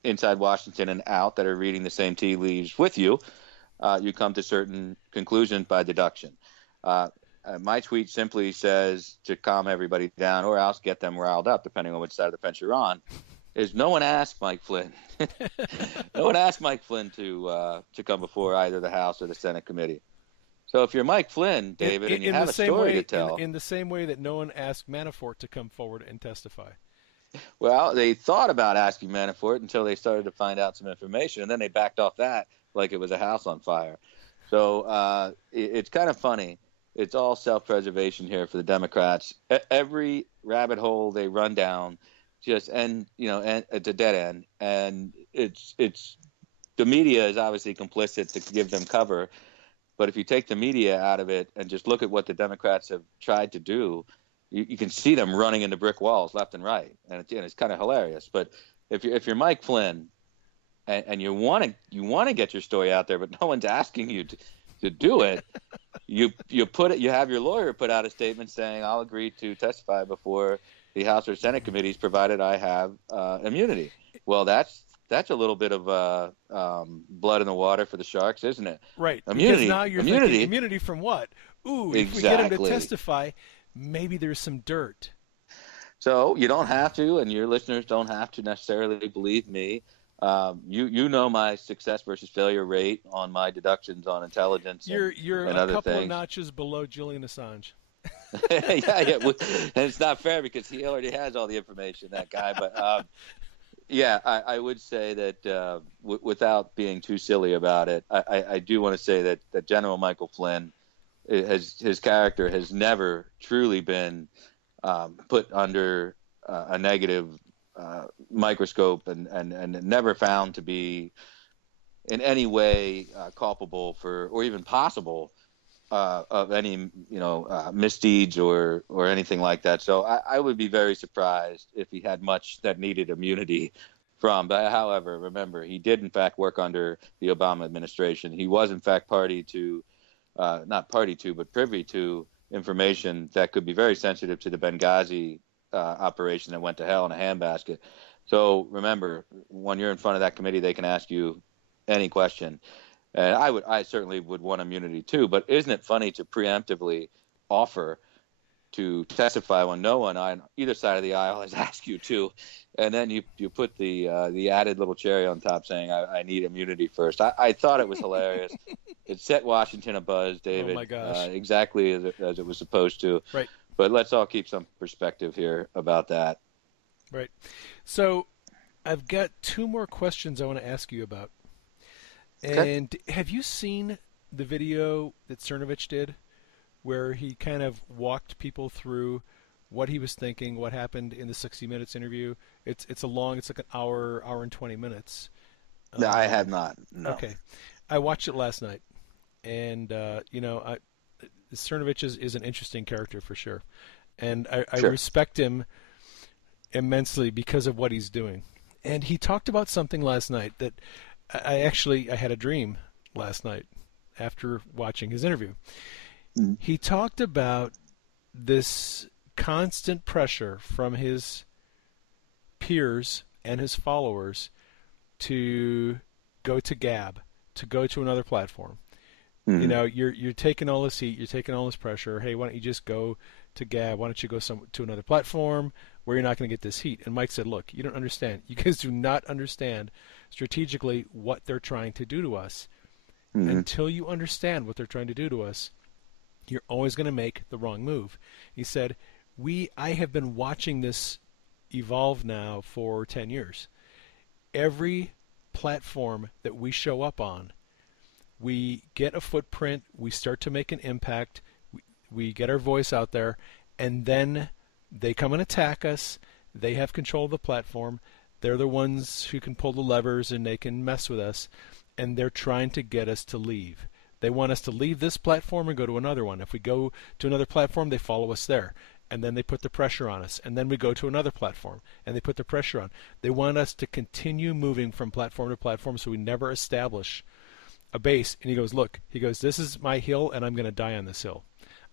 inside Washington and out that are reading the same tea leaves with you, you come to certain conclusions by deduction. My tweet simply says, to calm everybody down, or else get them riled up, depending on which side of the fence you're on, is no one asked Mike Flynn. No one asked Mike Flynn to come before either the House or the Senate committee. So if you're Mike Flynn, David, and you have a story to tell. In the same way that no one asked Manafort to come forward and testify. Well, they thought about asking Manafort until they started to find out some information, and then they backed off that like it was a house on fire. So it's kind of funny. It's all self-preservation here for the Democrats. Every rabbit hole they run down just and it's a dead end. And it's the media is obviously complicit to give them cover. But if you take the media out of it and just look at what the Democrats have tried to do, you can see them running into brick walls left and right, and it's kind of hilarious. But if you're Mike Flynn and you want to get your story out there, but no one's asking you to do it, you have your lawyer put out a statement saying, I'll agree to testify before the House or Senate committees provided I have immunity. Well, that's a little bit of blood in the water for the sharks, isn't it? Right. Immunity. Because now you're thinking, immunity from what? Ooh, exactly. If we get him to testify, maybe there's some dirt. So you don't have to, and your listeners don't have to necessarily believe me. You know my success versus failure rate on my deductions on intelligence you're and a other couple things. of notches below Julian Assange. yeah. And it's not fair because he already has all the information, that guy. But Yeah, I would say that without being too silly about it, I do want to say that General Michael Flynn, his character has never truly been put under a negative microscope, and never found to be in any way culpable for, or even possible, of any misdeeds or anything like that. So I would be very surprised if he had much that needed immunity from. But however, remember, he did in fact work under the Obama administration. He was in fact party to, not party to, but privy to information that could be very sensitive to the Benghazi operation that went to hell in a handbasket. So remember, when you're in front of that committee, they can ask you any question. And I certainly would want immunity too. But isn't it funny to preemptively offer to testify when no one on either side of the aisle has asked you to, and then you put the added little cherry on top saying I need immunity first. I thought it was hilarious. It set Washington abuzz, David. Oh my gosh! Exactly as it was supposed to. Right. But let's all keep some perspective here about that. Right. So I've got two more questions I want to ask you about. Okay. And have you seen the video that Cernovich did, where he kind of walked people through what he was thinking, what happened in the 60 Minutes interview? It's like an hour and 20 minutes. No, I have not. No. Okay, I watched it last night, and Cernovich is an interesting character for sure, and I Sure. respect him immensely because of what he's doing. And he talked about something last night that I had a dream last night after watching his interview. Mm-hmm. He talked about this constant pressure from his peers and his followers to go to Gab, to go to another platform. Mm-hmm. You know, you're taking all this heat, you're taking all this pressure. Hey, why don't you just go to Gab? Why don't you go to another platform where you're not going to get this heat? And Mike said, look, you don't understand. You guys do not understand strategically what they're trying to do to us. Mm-hmm. Until you understand what they're trying to do to us, you're always going to make the wrong move. He said, I have been watching this evolve now for 10 years. Every platform that we show up on, we get a footprint, we start to make an impact, we get our voice out there, and then they come and attack us. They have control of the platform. They're the ones who can pull the levers, and they can mess with us, and they're trying to get us to leave. They want us to leave this platform and go to another one. If we go to another platform, they follow us there, and then they put the pressure on us, and then we go to another platform, and they put the pressure on. They want us to continue moving from platform to platform so we never establish a base. And he goes, look, this is my hill, and I'm going to die on this hill.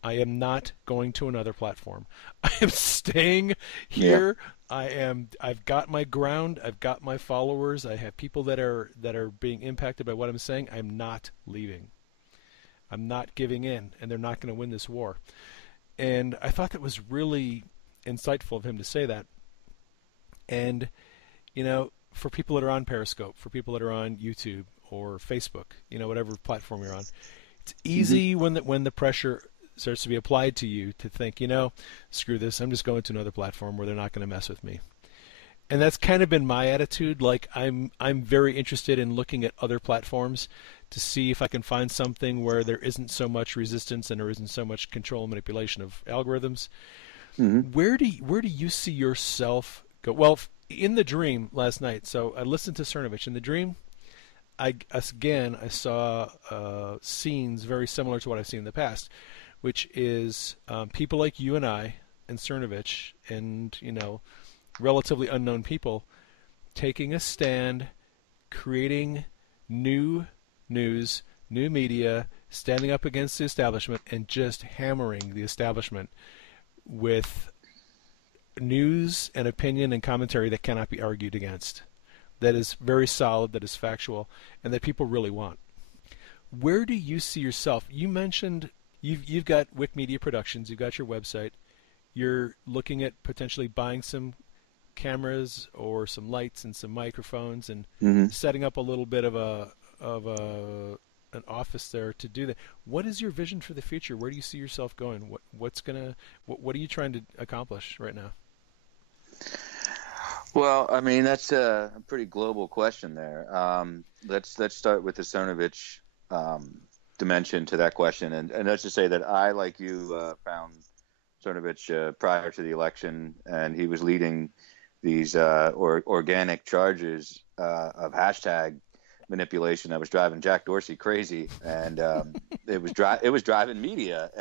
I am not going to another platform. I am staying here. Yeah. I've got my ground. I've got my followers. I have people that are being impacted by what I'm saying. I'm not leaving. I'm not giving in, and they're not going to win this war. And I thought that was really insightful of him to say that. And, you know, for people that are on Periscope, for people that are on YouTube or Facebook, you know, whatever platform you're on, it's easy when the pressure starts to be applied to you to think, you know, screw this, I'm just going to another platform where they're not going to mess with me. And that's kind of been my attitude. Like, I'm very interested in looking at other platforms to see if I can find something where there isn't so much resistance and there isn't so much control and manipulation of algorithms. Mm-hmm. Where do you see yourself go? Well, in the dream last night, so I listened to Cernovich. In the dream, I saw scenes very similar to what I've seen in the past, which is people like you and I and Cernovich and, you know, relatively unknown people taking a stand, creating new news, new media, standing up against the establishment and just hammering the establishment with news and opinion and commentary that cannot be argued against, that is very solid, that is factual, and that people really want. Where do you see yourself? You mentioned you've got Wick Media Productions, you've got your website, you're looking at potentially buying some cameras or some lights and some microphones and setting up a little bit of an office there to do that. What is your vision for the future? Where do you see yourself going? What are you trying to accomplish right now? Well, I mean, that's a pretty global question there. Let's start with the Cernovich dimension to that question, and let's just say that I, like you, found Cernovich prior to the election, and he was leading these organic charges of hashtag manipulation that was driving Jack Dorsey crazy, and it was driving media,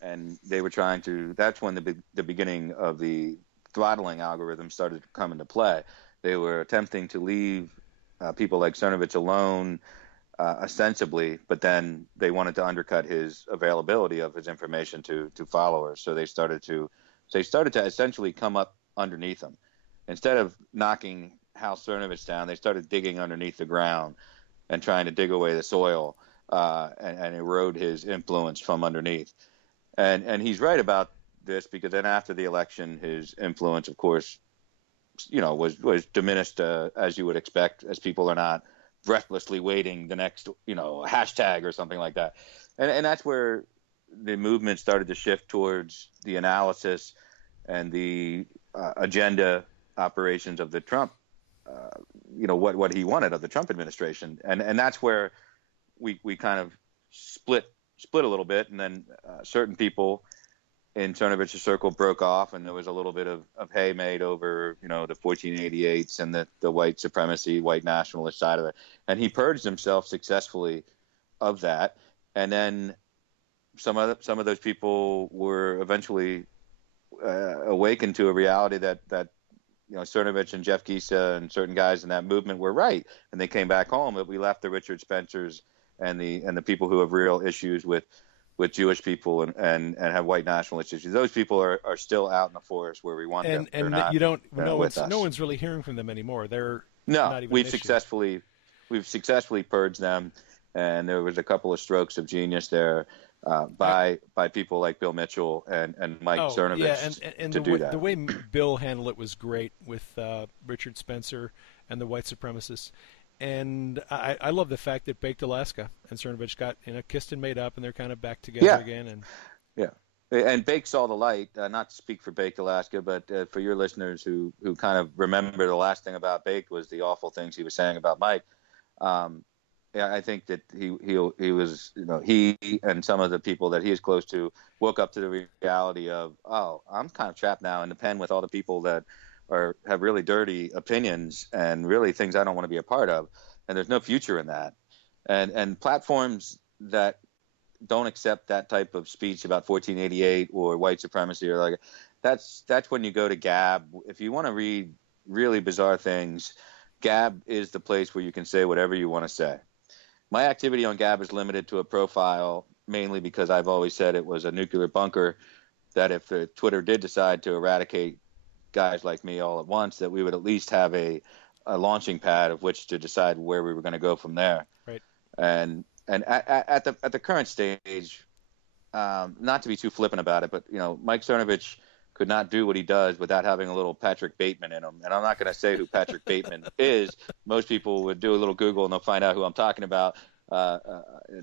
and they were trying to. That's when the beginning of the throttling algorithm started to come into play. They were attempting to leave people like Cernovich alone ostensibly, but then they wanted to undercut his availability of his information to followers. So they started to essentially come up underneath him. Instead of knocking Hal Cernovich down, they started digging underneath the ground and trying to dig away the soil and erode his influence from underneath. And he's right about this, because then after the election, his influence, of course, was diminished as you would expect, as people are not breathlessly waiting the next, hashtag or something like that. And that's where the movement started to shift towards the analysis and the agenda operations of the Trump, what he wanted of the Trump administration. And that's where we kind of split a little bit. And then certain people in Cernovich's circle broke off, and there was a little bit of hay made over, the 1488s and the white supremacy, white nationalist side of it. And he purged himself successfully of that. And then some of those people were eventually awakened to a reality that Cernovich and Jeff Gisa and certain guys in that movement were right, and they came back home. But we left the Richard Spencers and the people who have real issues with Jewish people and have white nationalist issues. Those people are still out in the forest where we want them. And not, you don't no one's really hearing from them anymore. They're not even we've successfully purged them, and there was a couple of strokes of genius there by people like Bill Mitchell and Mike Cernovich to do that. The way Bill handled it was great with Richard Spencer and the white supremacists. And I love the fact that Baked Alaska and Cernovich got kissed and made up, and they're kind of back together again. And and Baked saw the light. Not to speak for Baked Alaska, but for your listeners who kind of remember, the last thing about Baked was the awful things he was saying about Mike. I think that he was, he and some of the people that he is close to woke up to the reality of, oh, I'm kind of trapped now in the pen with all the people that have really dirty opinions and really things I don't want to be a part of, and there's no future in that. And platforms that don't accept that type of speech about 1488 or white supremacy or like that's when you go to Gab. If you want to read really bizarre things, Gab is the place where you can say whatever you want to say. My activity on Gab is limited to a profile, mainly because I've always said it was a nuclear bunker, that if Twitter did decide to eradicate guys like me all at once, that we would at least have a launching pad of which to decide where we were going to go from there. Right. And at the current stage, not to be too flippant about it, but Mike Cernovich could not do what he does without having a little Patrick Bateman in him. And I'm not going to say who Patrick Bateman is. Most people would do a little Google and they'll find out who I'm talking about.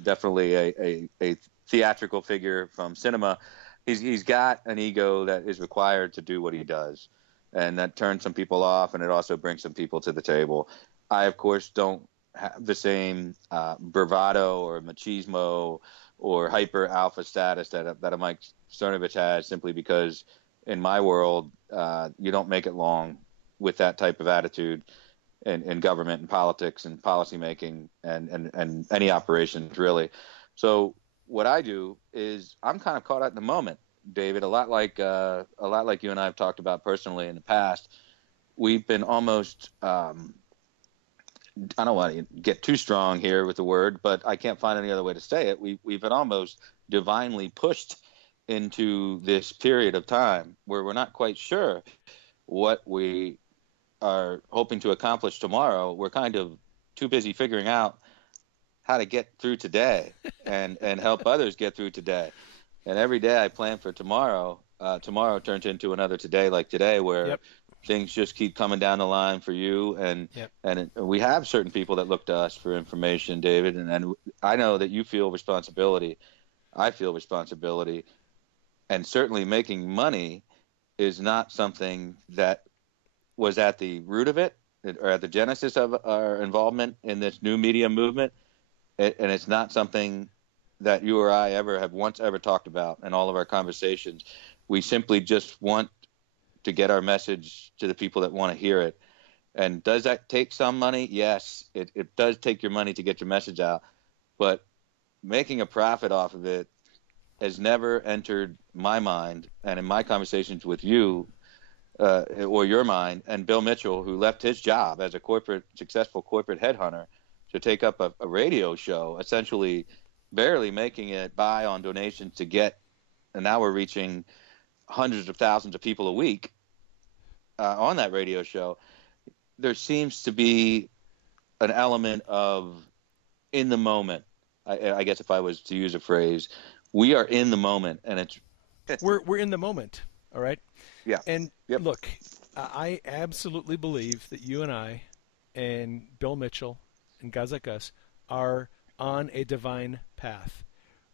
Definitely a theatrical figure from cinema. He's got an ego that is required to do what he does. And that turns some people off, and it also brings some people to the table. I, of course, don't have the same bravado or machismo or hyper alpha status that a Mike Cernovich has, simply because in my world, you don't make it long with that type of attitude in government and politics and policymaking and any operations, really. So what I do is I'm kind of caught out in the moment, David, a lot like you and I have talked about personally in the past. We've been almost I don't want to get too strong here with the word, but I can't find any other way to say it. We've been almost divinely pushed into this period of time where we're not quite sure what we are hoping to accomplish tomorrow. We're kind of too busy figuring out how to get through today and help others get through today. And every day I plan for tomorrow. Tomorrow turns into another today like today, where things just keep coming down the line for you. And we have certain people that look to us for information, David. And I know that you feel responsibility. I feel responsibility. And certainly making money is not something that was at the root of it, or at the genesis of our involvement in this new media movement. And it's not something that you or I have once ever talked about in all of our conversations. We simply just want to get our message to the people that want to hear it. And does that take some money? Yes, it does take your money to get your message out. But making a profit off of it has never entered my mind, and in my conversations with you, or your mind, and Bill Mitchell, who left his job as a successful corporate headhunter to take up a radio show, essentially barely making it by on donations to get, and now we're reaching hundreds of thousands of people a week on that radio show. There seems to be an element of in the moment. I guess if I was to use a phrase, we are in the moment, and we're in the moment. All right. Yeah. And yep. Look, I absolutely believe that you and I and Bill Mitchell and guys like us are on a divine path.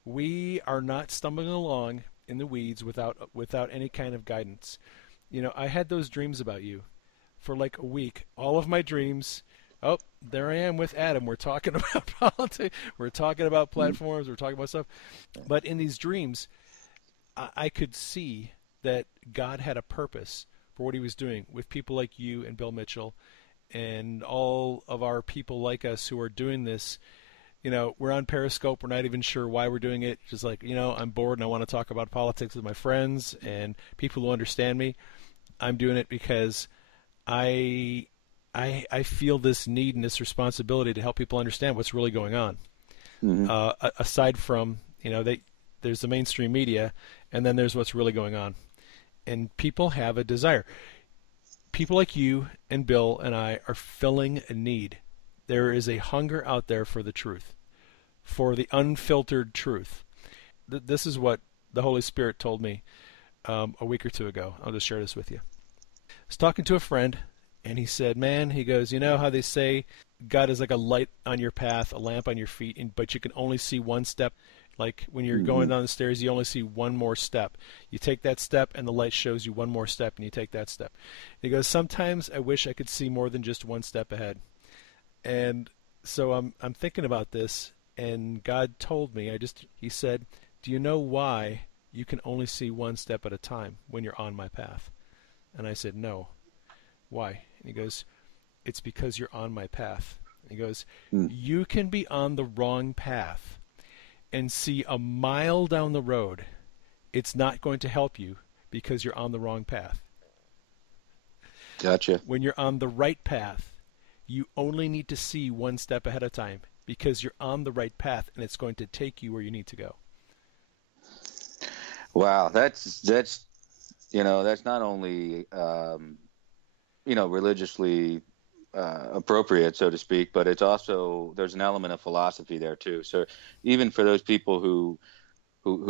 We are not stumbling along in the weeds without any kind of guidance. You know, I had those dreams about you for like a week. All of my dreams. Oh, there I am with Adam. We're talking about politics. We're talking about platforms. We're talking about stuff. But in these dreams, I could see that God had a purpose for what he was doing with people like you and Bill Mitchell and all of our people like us who are doing this. You know, we're on Periscope. We're not even sure why we're doing it. Just like, you know, I'm bored and I want to talk about politics with my friends and people who understand me. I'm doing it because I feel this need and this responsibility to help people understand what's really going on. Mm-hmm. Aside from, you know, there's the mainstream media, and then there's what's really going on. And people have a desire. People like you and Bill and I are filling a need. There is a hunger out there for the truth, for the unfiltered truth. This is what the Holy Spirit told me a week or two ago. I'll just share this with you. I was talking to a friend, and he said, man, he goes, you know how they say God is like a light on your path, a lamp on your feet, but you can only see one step? Like when you're going down the stairs, you only see one more step. You take that step, and the light shows you one more step, and you take that step. He goes, sometimes I wish I could see more than just one step ahead. And so I'm thinking about this, and God told me, he said, do you know why you can only see one step at a time when you're on my path? And I said, no. Why? And he goes, it's because you're on my path. And he goes, you can be on the wrong path and see a mile down the road. It's not going to help you because you're on the wrong path. Gotcha. When you're on the right path, you only need to see one step ahead of time because you're on the right path, and it's going to take you where you need to go. Wow, that's not only religiously appropriate, so to speak, but it's also, there's an element of philosophy there too. So even for those people who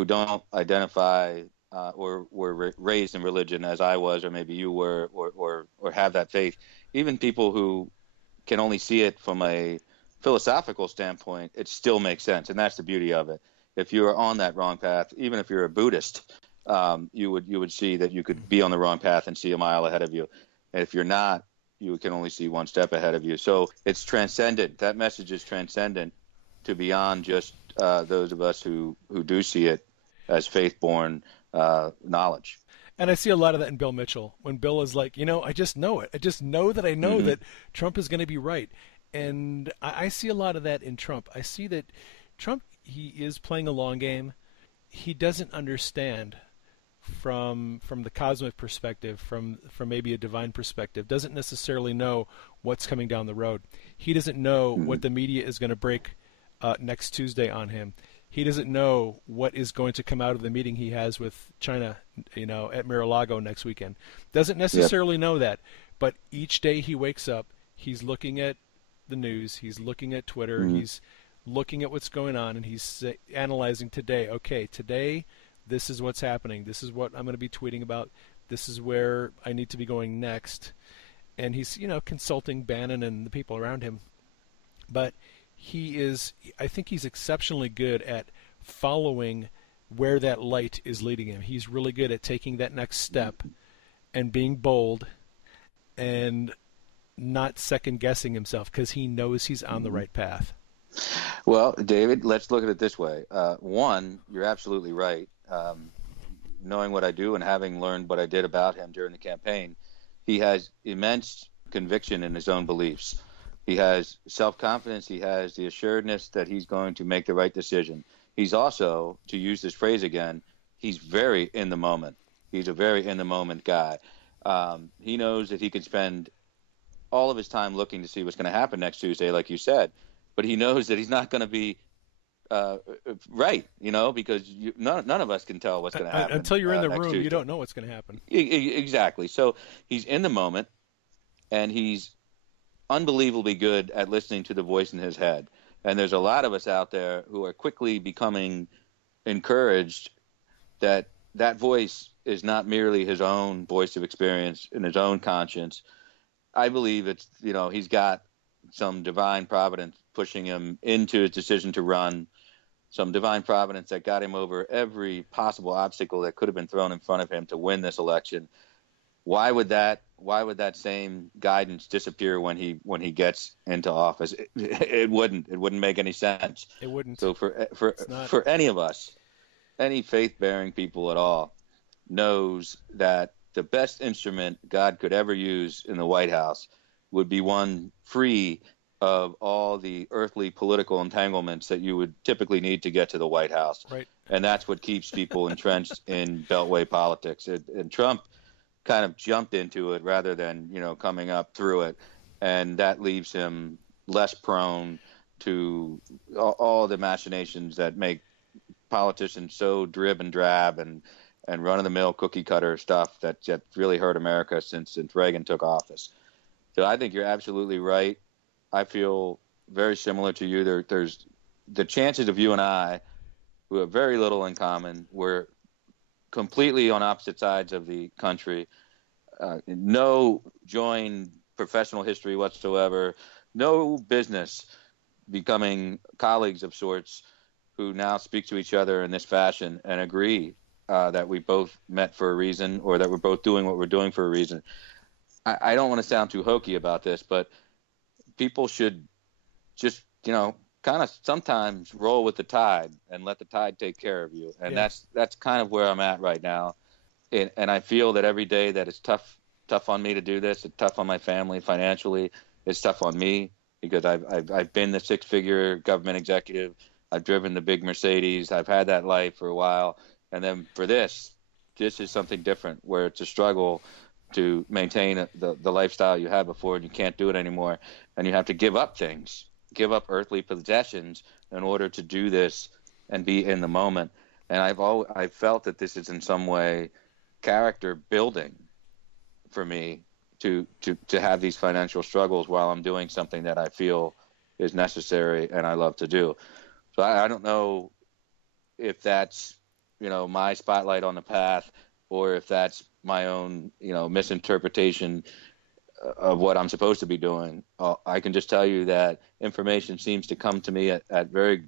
don't identify or were raised in religion as I was, or maybe you were, or have that faith, even people who can only see it from a philosophical standpoint, it still makes sense, and that's the beauty of it. If you're on that wrong path, even if you're a Buddhist, you would see that you could be on the wrong path and see a mile ahead of you. And if you're not, you can only see one step ahead of you. So it's transcendent. That message is transcendent to beyond just those of us who do see it as faith-born knowledge. And I see a lot of that in Bill Mitchell, when Bill is like, I just know it. I just know that I know that Trump is going to be right. And I see a lot of that in Trump. I see that Trump, he is playing a long game. He doesn't understand from the cosmic perspective, from maybe a divine perspective, doesn't necessarily know what's coming down the road. He doesn't know what the media is going to break next Tuesday on him. He doesn't know what is going to come out of the meeting he has with China, at Mar-a-Lago next weekend. Doesn't necessarily know that, but each day he wakes up, he's looking at the news, he's looking at Twitter, he's looking at what's going on, and he's analyzing today. Okay, today this is what's happening. This is what I'm going to be tweeting about. This is where I need to be going next. And he's, consulting Bannon and the people around him. But I think he's exceptionally good at following where that light is leading him. He's really good at taking that next step and being bold and not second guessing himself because he knows he's on the right path. Well, David, let's look at it this way. One, you're absolutely right. Knowing what I do and having learned what I did about him during the campaign, he has immense conviction in his own beliefs. He has self-confidence. He has the assuredness that he's going to make the right decision. He's also, to use this phrase again, he's very in the moment. He's a very in the moment guy. He knows that he can spend all of his time looking to see what's going to happen next Tuesday, like you said, but he knows that he's not going to be right, because none of us can tell what's going to happen. Until you're in the room, Tuesday. You don't know what's going to happen. Exactly. So he's in the moment, and he's unbelievably good at listening to the voice in his head. And there's a lot of us out there who are quickly becoming encouraged that that voice is not merely his own voice of experience in his own conscience. I believe it's, he's got some divine providence pushing him into his decision to run, some divine providence that got him over every possible obstacle that could have been thrown in front of him to win this election. Why would that same guidance disappear when he gets into office? It wouldn't make any sense. It wouldn't. So for any of us, any faith-bearing people at all, knows that the best instrument God could ever use in the White House would be one free of all the earthly political entanglements that you would typically need to get to the White House. Right. And that's what keeps people entrenched in Beltway politics. And Trump kind of jumped into it rather than, coming up through it. And that leaves him less prone to all the machinations that make politicians so drib and drab and run-of-the-mill cookie-cutter stuff that really hurt America since Reagan took office. So I think you're absolutely right. I feel very similar to you. There's the chances of you and I, who have very little in common, we're completely on opposite sides of the country, no joined professional history whatsoever, no business becoming colleagues of sorts who now speak to each other in this fashion and agree that we both met for a reason, or that we're both doing what we're doing for a reason. I don't want to sound too hokey about this, but people should just, kind of sometimes roll with the tide and let the tide take care of you. And yeah. that's kind of where I'm at right now. And I feel that every day that it's tough on me to do this, it's tough on my family financially, it's tough on me because I've been the six-figure government executive. I've driven the big Mercedes. I've had that life for a while. And then for this is something different, where it's a struggle to maintain the lifestyle you had before, and you can't do it anymore. And you have to give up things, give up earthly possessions in order to do this and be in the moment. And I've felt that this is in some way character building for me to have these financial struggles while I'm doing something that I feel is necessary and I love to do. So I don't know if that's, my spotlight on the path, or if that's my own, misinterpretation of what I'm supposed to be doing. I can just tell you that information seems to come to me at very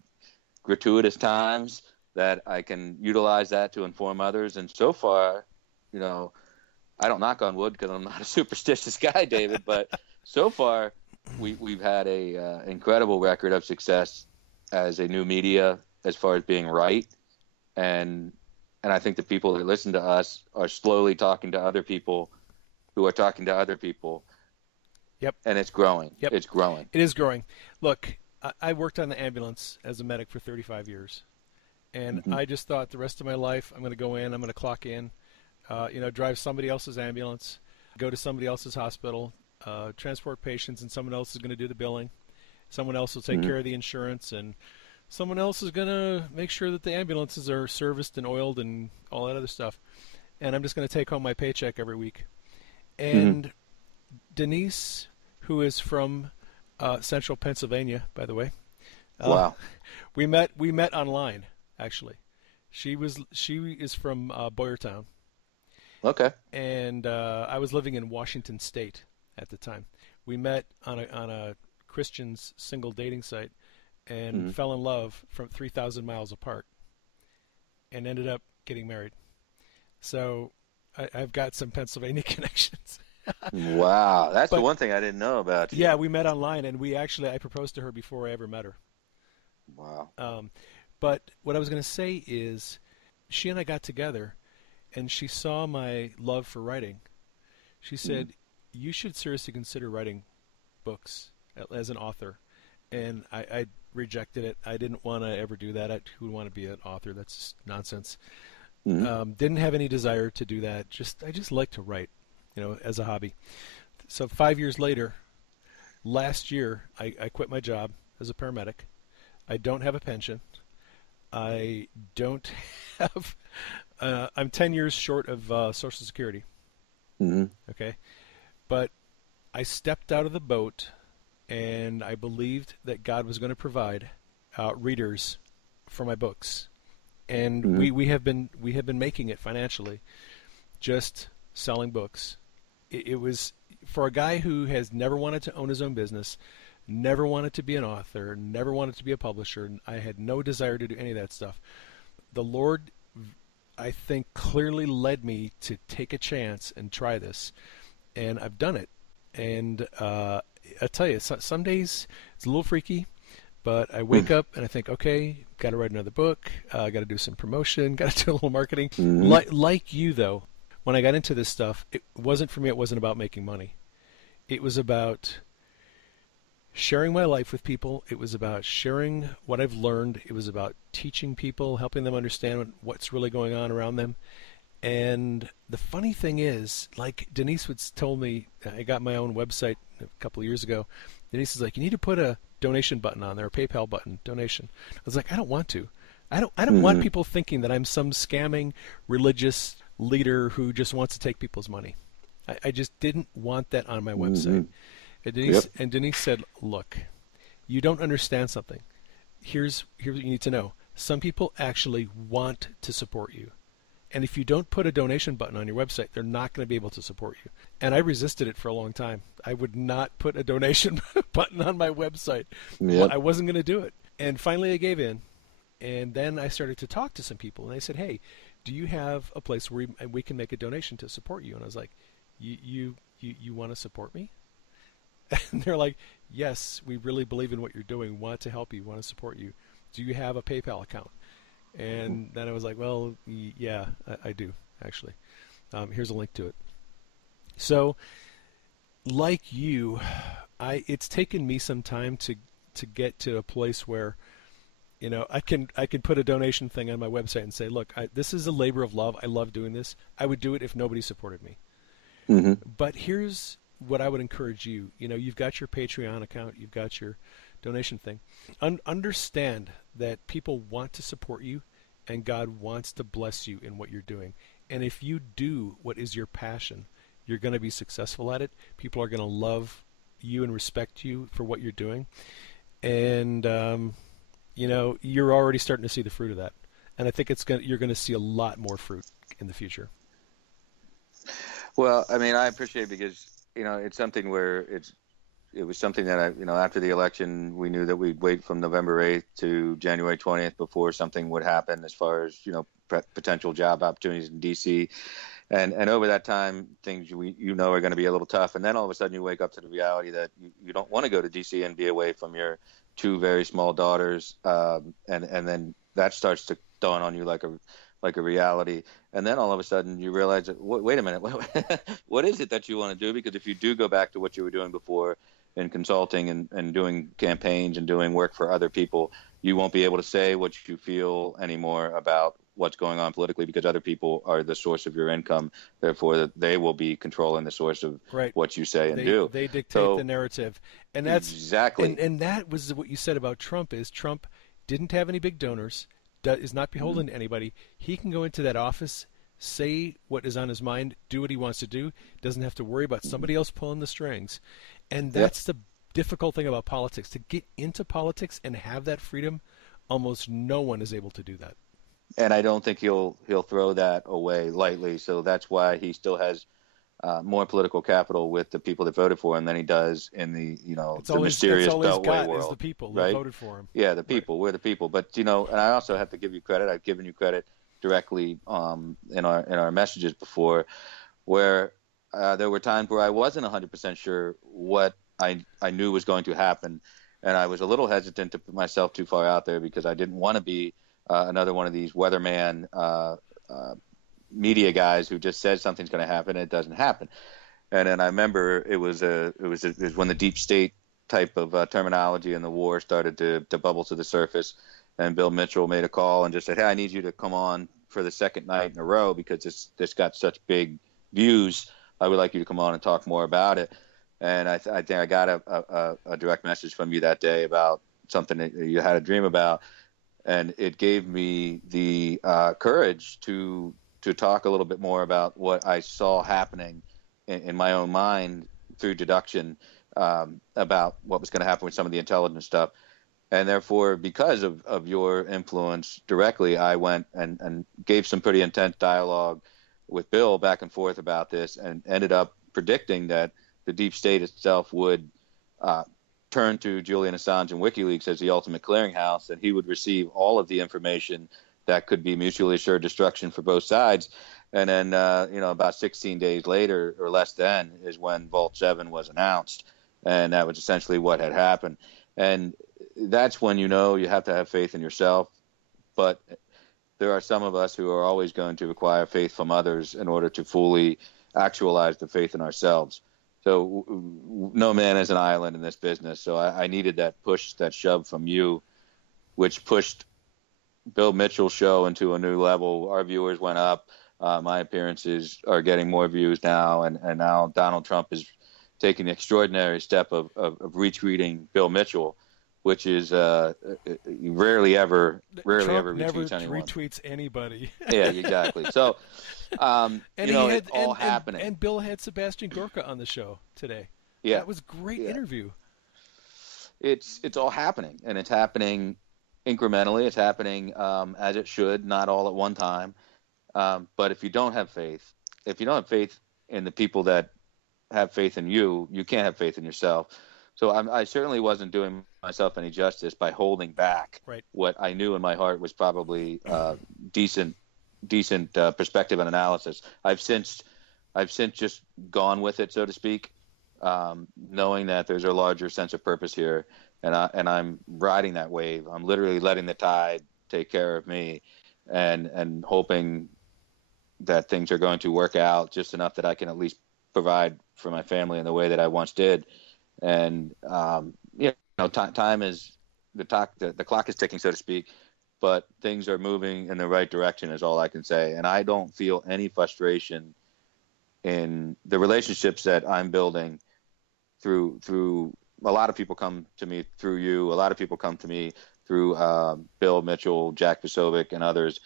gratuitous times, that I can utilize that to inform others. And so far, I don't knock on wood because I'm not a superstitious guy, David, but so far we've had a incredible record of success as a new media as far as being right. And I think the people that listen to us are slowly talking to other people who are talking to other people. Yep. And it's growing. Yep. It's growing. It is growing. Look, I worked on the ambulance as a medic for 35 years. And I just thought the rest of my life, I'm going to go in, I'm going to clock in, drive somebody else's ambulance, go to somebody else's hospital, transport patients, and someone else is going to do the billing. Someone else will take care of the insurance, and someone else is going to make sure that the ambulances are serviced and oiled and all that other stuff. And I'm just going to take home my paycheck every week. And Denise, who is from central Pennsylvania, by the way. Wow. We met online, actually. She is from Boyertown. Okay. And I was living in Washington State at the time. We met on a Christian's single dating site and fell in love from 3,000 miles apart and ended up getting married. So I've got some Pennsylvania connections. Wow, that's the But one thing I didn't know about you. yeah, we met online, and I proposed to her before I ever met her. Wow. Um, but what I was going to say is, she and I got together, and she saw my love for writing. She Mhm. said, "You should seriously consider writing books as an author." And I rejected it. I didn't want to ever do that. Who would want to be an author? That's just nonsense. Mhm. Didn't have any desire to do that. I just like to write, as a hobby. So 5 years later, last year, I quit my job as a paramedic. I don't have a pension. I don't have. I'm 10 years short of Social Security. Mhm. Okay, but I stepped out of the boat, and I believed that God was going to provide readers for my books, and Mhm. we have been making it financially, just selling books. It was for a guy who has never wanted to own his own business, never wanted to be an author, never wanted to be a publisher. I had no desire to do any of that stuff. The Lord, I think, clearly led me to take a chance and try this, and I've done it. And I tell you, some days it's a little freaky, but I wake up and I think, okay, got to write another book, got to do some promotion, got to do a little marketing. Mhm. Like you, though, when I got into this stuff, it wasn't for me. It wasn't about making money. It was about sharing my life with people. It was about sharing what I've learned. It was about teaching people, helping them understand what's really going on around them. And the funny thing is, like Denise would told me, I got my own website a couple of years ago. Denise is like, you need to put a donation button on there, a PayPal button, donation. I was like, I don't want to. I don't want Mhm. people thinking that I'm some scamming religious leader who just wants to take people's money. I just didn't want that on my website. Mhm. And Yep. Denise said, look, you don't understand something. Here's what you need to know. Some people actually want to support you. And if you don't put a donation button on your website, they're not going to be able to support you. And I resisted it for a long time. I would not put a donation button on my website. Yep. I wasn't going to do it. And finally I gave in. And then I started to talk to some people. And they said, hey, do you have a place where we can make a donation to support you? And I was like, you want to support me? And they're like, yes, we really believe in what you're doing, want to help you, want to support you. Do you have a PayPal account? And then I was like, well, yeah, I do, actually. Here's a link to it. So, like you, it's taken me some time to get to a place where I can put a donation thing on my website and say, look, this is a labor of love. I love doing this. I would do it if nobody supported me. Mhm. But here's what I would encourage you. You've got your Patreon account, you've got your donation thing. Understand that people want to support you, and God wants to bless you in what you're doing. And if you do what is your passion, you're going to be successful at it. People are going to love you and respect you for what you're doing. And you're already starting to see the fruit of that. And I think you're going to see a lot more fruit in the future. Well, I mean, I appreciate it because it's something where it was something that after the election we knew that we'd wait from November 8th to January 20th before something would happen as far as potential job opportunities in DC, and over that time things are going to be a little tough, and then all of a sudden you wake up to the reality that you don't want to go to DC and be away from your two very small daughters, and then that starts to dawn on you like a reality. And then all of a sudden you realize that, wait a minute, what is it that you want to do? Because if you do go back to what you were doing before in consulting and doing campaigns and doing work for other people, you won't be able to say what you feel anymore about what's going on politically because other people are the source of your income. Therefore, they will be controlling the source of Right. what you say and They do. they dictate the So narrative, and exactly. that was what you said about Trump. Is Trump didn't have any big donors, is not beholden to anybody. He can go into that office, say what is on his mind, do what he wants to do. Doesn't have to worry about somebody else pulling the strings, and Yep. that's the difficult thing about politics. To get into politics and have that freedom, almost no one is able to do that. And I don't think he'll throw that away lightly. So that's why he still has more political capital with the people that voted for him than he does in It's the it's mysterious all he's Beltway got is the world, people that right? voted for him. Yeah, the Right. people. We're the people. But and I also have to give you credit. I've given you credit directly in our messages before, where there were times where I wasn't 100% sure what I knew was going to happen. And I was a little hesitant to put myself too far out there because I didn't want to be another one of these weatherman media guys who just says something's going to happen and it doesn't happen. And then I remember it was when the deep state type of terminology in the war started to bubble to the surface. And Bill Mitchell made a call and just said, "Hey, I need you to come on for the second night in a row because this got such big views. I would like you to come on and talk more about it." And I think I got a direct message from you that day about something that you had a dream about, and it gave me the courage to talk a little bit more about what I saw happening in my own mind through deduction about what was going to happen with some of the intelligence stuff. And therefore, because of your influence directly, I went and gave some pretty intense dialogue with Bill back and forth about this, and ended up predicting that the deep state itself would turn to Julian Assange and WikiLeaks as the ultimate clearinghouse, and he would receive all of the information that could be mutually assured destruction for both sides. And then, about 16 days later or less than is when Vault 7 was announced, and that was essentially what had happened. And that's when you have to have faith in yourself. But there are some of us who are always going to require faith from others in order to fully actualize the faith in ourselves. So no man is an island in this business. So I needed that push, that shove from you, which pushed Bill Mitchell's show into a new level. Our viewers went up. My appearances are getting more views now. And now Donald Trump is taking the extraordinary step of retweeting Bill Mitchell, which is rarely ever retweets anyone. Retweets anybody. Yeah, exactly. So, it's all happening. And Bill had Sebastian Gorka on the show today. Yeah, that was a great interview. It's all happening, and it's happening incrementally. It's happening as it should, not all at one time. But if you don't have faith in the people that have faith in you, you can't have faith in yourself. So I certainly wasn't doing myself any justice by holding back what I knew in my heart was probably decent perspective and analysis. I've since just gone with it, so to speak, knowing that there's a larger sense of purpose here, and I'm riding that wave. I'm literally letting the tide take care of me, and hoping that things are going to work out just enough that I can at least provide for my family in the way that I once did. And time is the clock is ticking, so to speak, but things are moving in the right direction is all I can say. And I don't feel any frustration in the relationships that I'm building through a lot of people come to me through you. A lot of people come to me through Bill Mitchell, Jack Posobiec, and others.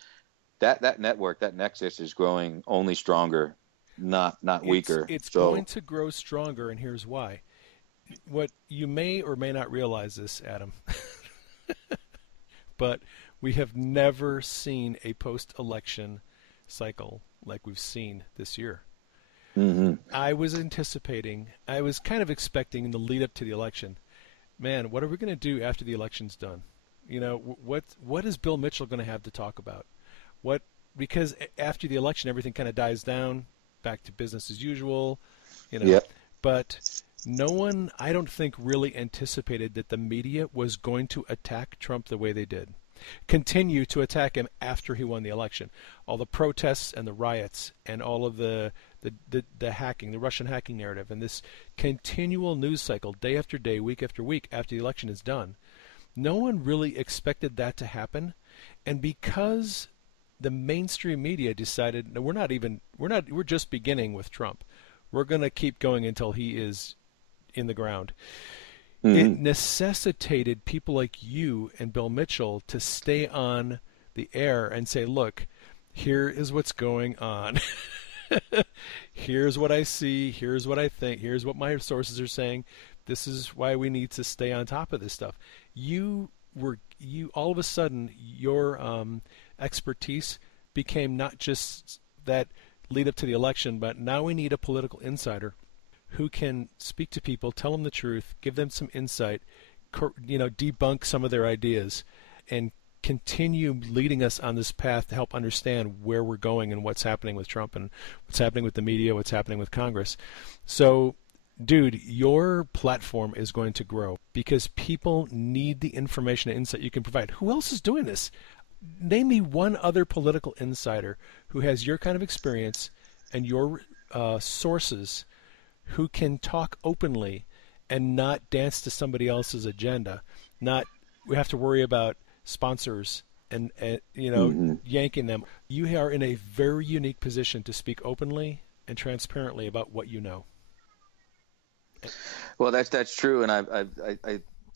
That network, that nexus is growing only stronger, not weaker. It's going to grow stronger, and here's why. What you may or may not realize this, Adam, but we have never seen a post-election cycle like we've seen this year. Mm-hmm. I was kind of expecting in the lead up to the election, man, what are we going to do after the election's done? What is Bill Mitchell going to have to talk about? Because after the election, everything kind of dies down, back to business as usual, Yep. But no one, I don't think, really anticipated that the media was going to attack Trump the way they did. Continue to attack him after he won the election. All the protests and the riots and all of the hacking, the Russian hacking narrative, and this continual news cycle day after day, week after week after the election is done. No one really expected that to happen. And because the mainstream media decided, no, we're just beginning with Trump. We're going to keep going until he is in the ground. Mm-hmm. It necessitated people like you and Bill Mitchell to stay on the air and say, look, here is what's going on. Here's what I see. Here's what I think. Here's what my sources are saying. This is why we need to stay on top of this stuff. You all of a sudden, your expertise became not just that lead up to the election, but now we need a political insider who can speak to people, tell them the truth, give them some insight, debunk some of their ideas, and continue leading us on this path to help understand where we're going and what's happening with Trump and what's happening with the media, what's happening with Congress. So, dude, your platform is going to grow because people need the information and insight you can provide. Who else is doing this? Name me one other political insider who has your kind of experience and your sources who can talk openly and not dance to somebody else's agenda. Not we have to worry about sponsors and yanking them. You are in a very unique position to speak openly and transparently about what you know. Well, that's true, and I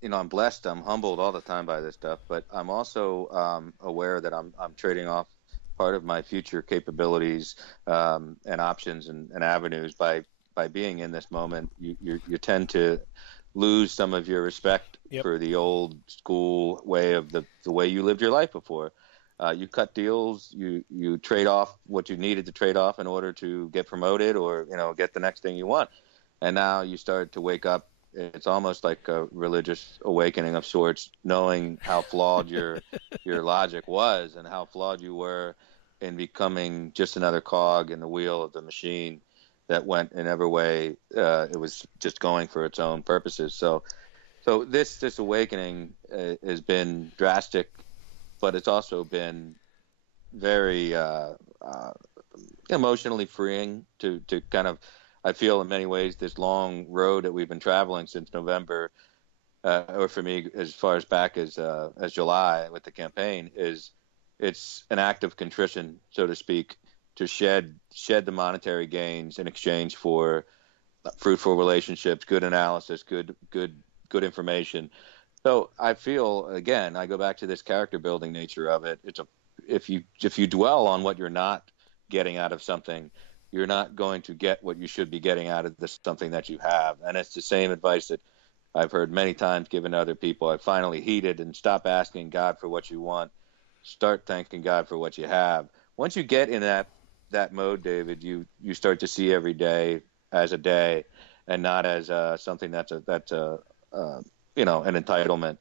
I'm blessed. I'm humbled all the time by this stuff, but I'm also aware that I'm trading off part of my future capabilities and options and avenues by being in this moment. You tend to lose some of your respect for the old school way of the way you lived your life before. You cut deals, you trade off what you needed to trade off in order to get promoted or get the next thing you want. And now you start to wake up. It's almost like a religious awakening of sorts, knowing how flawed your logic was and how flawed you were in becoming just another cog in the wheel of the machine that went in every way. It was just going for its own purposes. So this awakening has been drastic, but it's also been very emotionally freeing to kind of, I feel in many ways this long road that we've been traveling since November, or for me as far as back as July with the campaign, it's an act of contrition, so to speak, to shed the monetary gains in exchange for fruitful relationships, good analysis, good information. So I feel, again, I go back to this character building nature of it. If you dwell on what you're not getting out of something, you're not going to get what you should be getting out of something that you have. And it's the same advice that I've heard many times given to other people. I finally heeded and stop asking God for what you want. Start thanking God for what you have. Once you get in that mode, David, you start to see every day as a day and not as something that's an entitlement.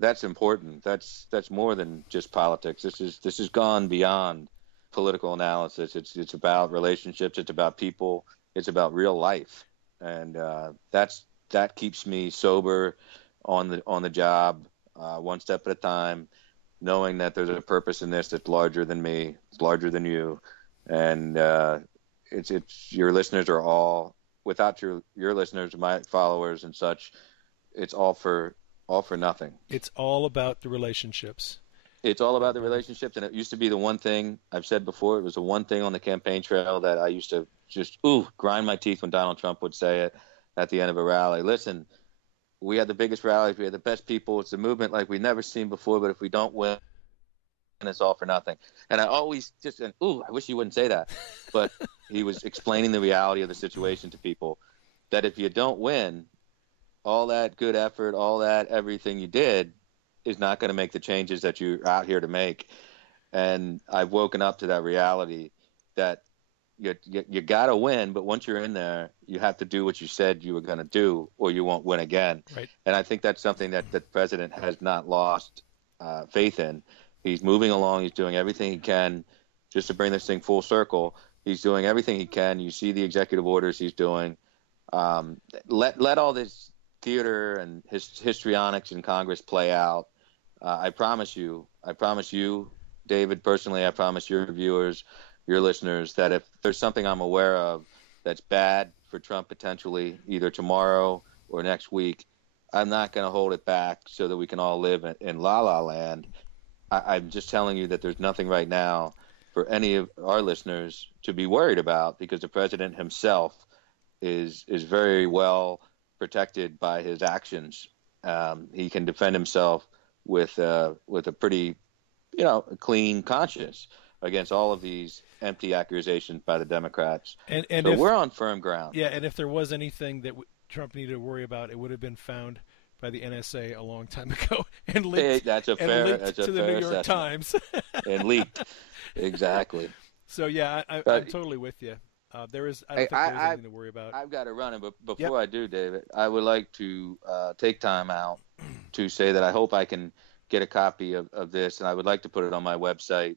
That's important. That's more than just politics. This has gone beyond political analysis. It's about relationships. It's about people. It's about real life, and that keeps me sober on the job, one step at a time, knowing that there's a purpose in this that's larger than me, it's larger than you, and it's your listeners are all, without your listeners, my followers and such, it's all for nothing. It's all about the relationships. It's all about the relationships, and it used to be the one thing I've said before. It was the one thing on the campaign trail that I used to just grind my teeth when Donald Trump would say it at the end of a rally. Listen, we had the biggest rallies, we had the best people. It's a movement like we've never seen before. But if we don't win, it's all for nothing. And I always just I wish you wouldn't say that. But he was explaining the reality of the situation to people. That if you don't win, all that good effort, all that everything you did is not going to make the changes that you're out here to make. And I've woken up to that reality that you got to win, but once you're in there, you have to do what you said you were going to do, or you won't win again. Right. And I think that's something that the president has not lost faith in. He's moving along. He's doing everything he can just to bring this thing full circle. He's doing everything he can. You see the executive orders he's doing. Let all this theater and histrionics in Congress play out. I promise you, David, personally, I promise your viewers, your listeners, that if there's something I'm aware of that's bad for Trump potentially, either tomorrow or next week, I'm not going to hold it back so that we can all live in la-la land. I'm just telling you that there's nothing right now for any of our listeners to be worried about, because the president himself is very well protected by his actions. He can defend himself with a pretty, clean conscience against all of these empty accusations by the Democrats. And so we're on firm ground. Yeah, and if there was anything that Trump needed to worry about, it would have been found by the NSA a long time ago and linked, to the New York Times. And leaked. Exactly. So, yeah, I'm totally with you. I don't think there's anything to worry about. I've got to run it, but before I do, David, I would like to take time out to say that I hope I can get a copy of this, and I would like to put it on my website.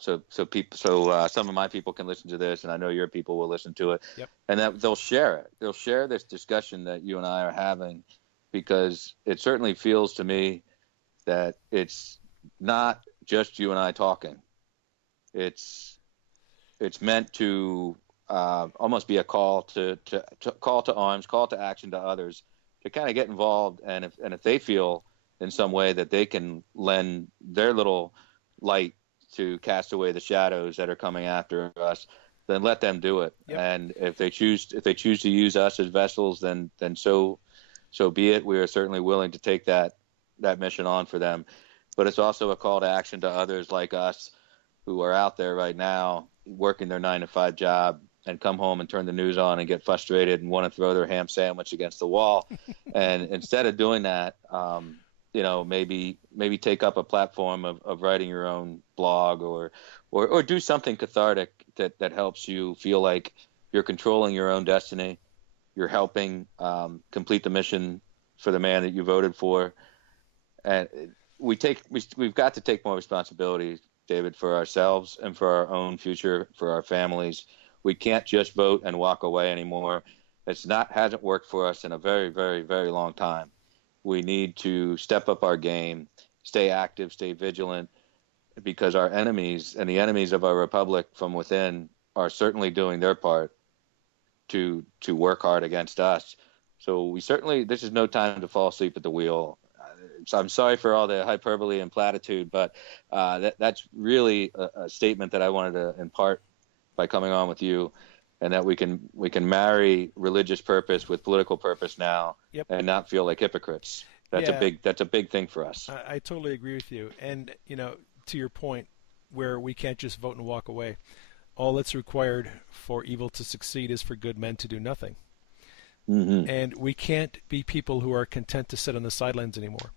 So some of my people can listen to this, and I know your people will listen to it, Yep. and that they'll share it. They'll share this discussion that you and I are having, because it certainly feels to me that it's not just you and I talking. It's meant to almost be a call to call to arms, call to action to others, to kind of get involved, and if they feel in some way that they can lend their little light to cast away the shadows that are coming after us, then let them do it. Yep. And if they choose to use us as vessels, then so be it. We are certainly willing to take that mission on for them. But it's also a call to action to others like us who are out there right now working their 9-to-5 job and come home and turn the news on and get frustrated and want to throw their ham sandwich against the wall. And instead of doing that, maybe take up a platform of writing your own blog or do something cathartic that helps you feel like you're controlling your own destiny. You're helping complete the mission for the man that you voted for. And we've got to take more responsibility, David, for ourselves and for our own future, for our families. We can't just vote and walk away anymore. Hasn't worked for us in a very, very, very long time. We need to step up our game, stay active, stay vigilant, because our enemies and the enemies of our republic from within are certainly doing their part to work hard against us. So this is no time to fall asleep at the wheel. So I'm sorry for all the hyperbole and platitude, but that's really a statement that I wanted to impart by coming on with you, and that we can marry religious purpose with political purpose now. Yep. And not feel like hypocrites. That's a big thing for us. I totally agree with you. And to your point, where we can't just vote and walk away, all that's required for evil to succeed is for good men to do nothing. Mm-hmm. And we can't be people who are content to sit on the sidelines anymore.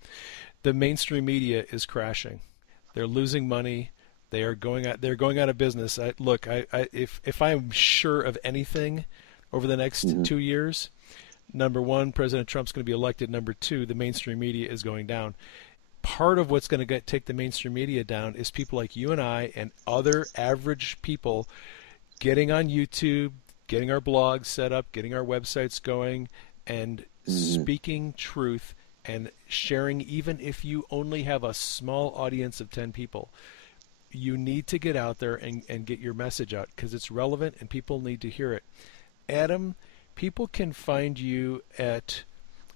The mainstream media is crashing. They're losing money. They're going out of business. If I'm sure of anything over the next 2 years, number one, President Trump's going to be elected. Number two, the mainstream media is going down. Part of what's going to take the mainstream media down is people like you and I and other average people getting on YouTube, getting our blogs set up, getting our websites going, and speaking truth and sharing, even if you only have a small audience of 10 people. You need to get out there and get your message out, because it's relevant and people need to hear it. Adam, people can find you on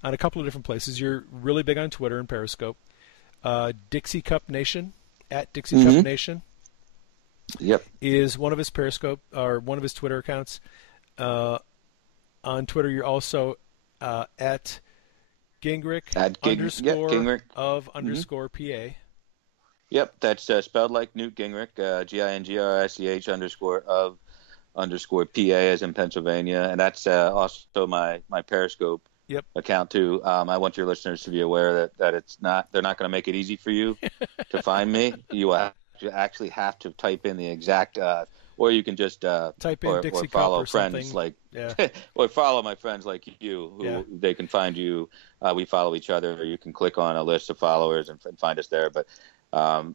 a couple of different places. You're really big on Twitter and Periscope. Dixie Cup Nation, at Dixie Cup Nation. Yep. Is one of his Periscope or one of his Twitter accounts. On Twitter, you're also at Gingrich Gingrich underscore PA. Yep, that's spelled like Newt Gingrich, Gingrich _of _PA as in Pennsylvania, and that's also my Periscope account too. I want your listeners to be aware that they're not going to make it easy for you to find me. You actually have to type in the exact, or you can just type in Dixie or follow Cup or friends something. or follow my friends like you, who they can find you. We follow each other, or you can click on a list of followers and find us there. But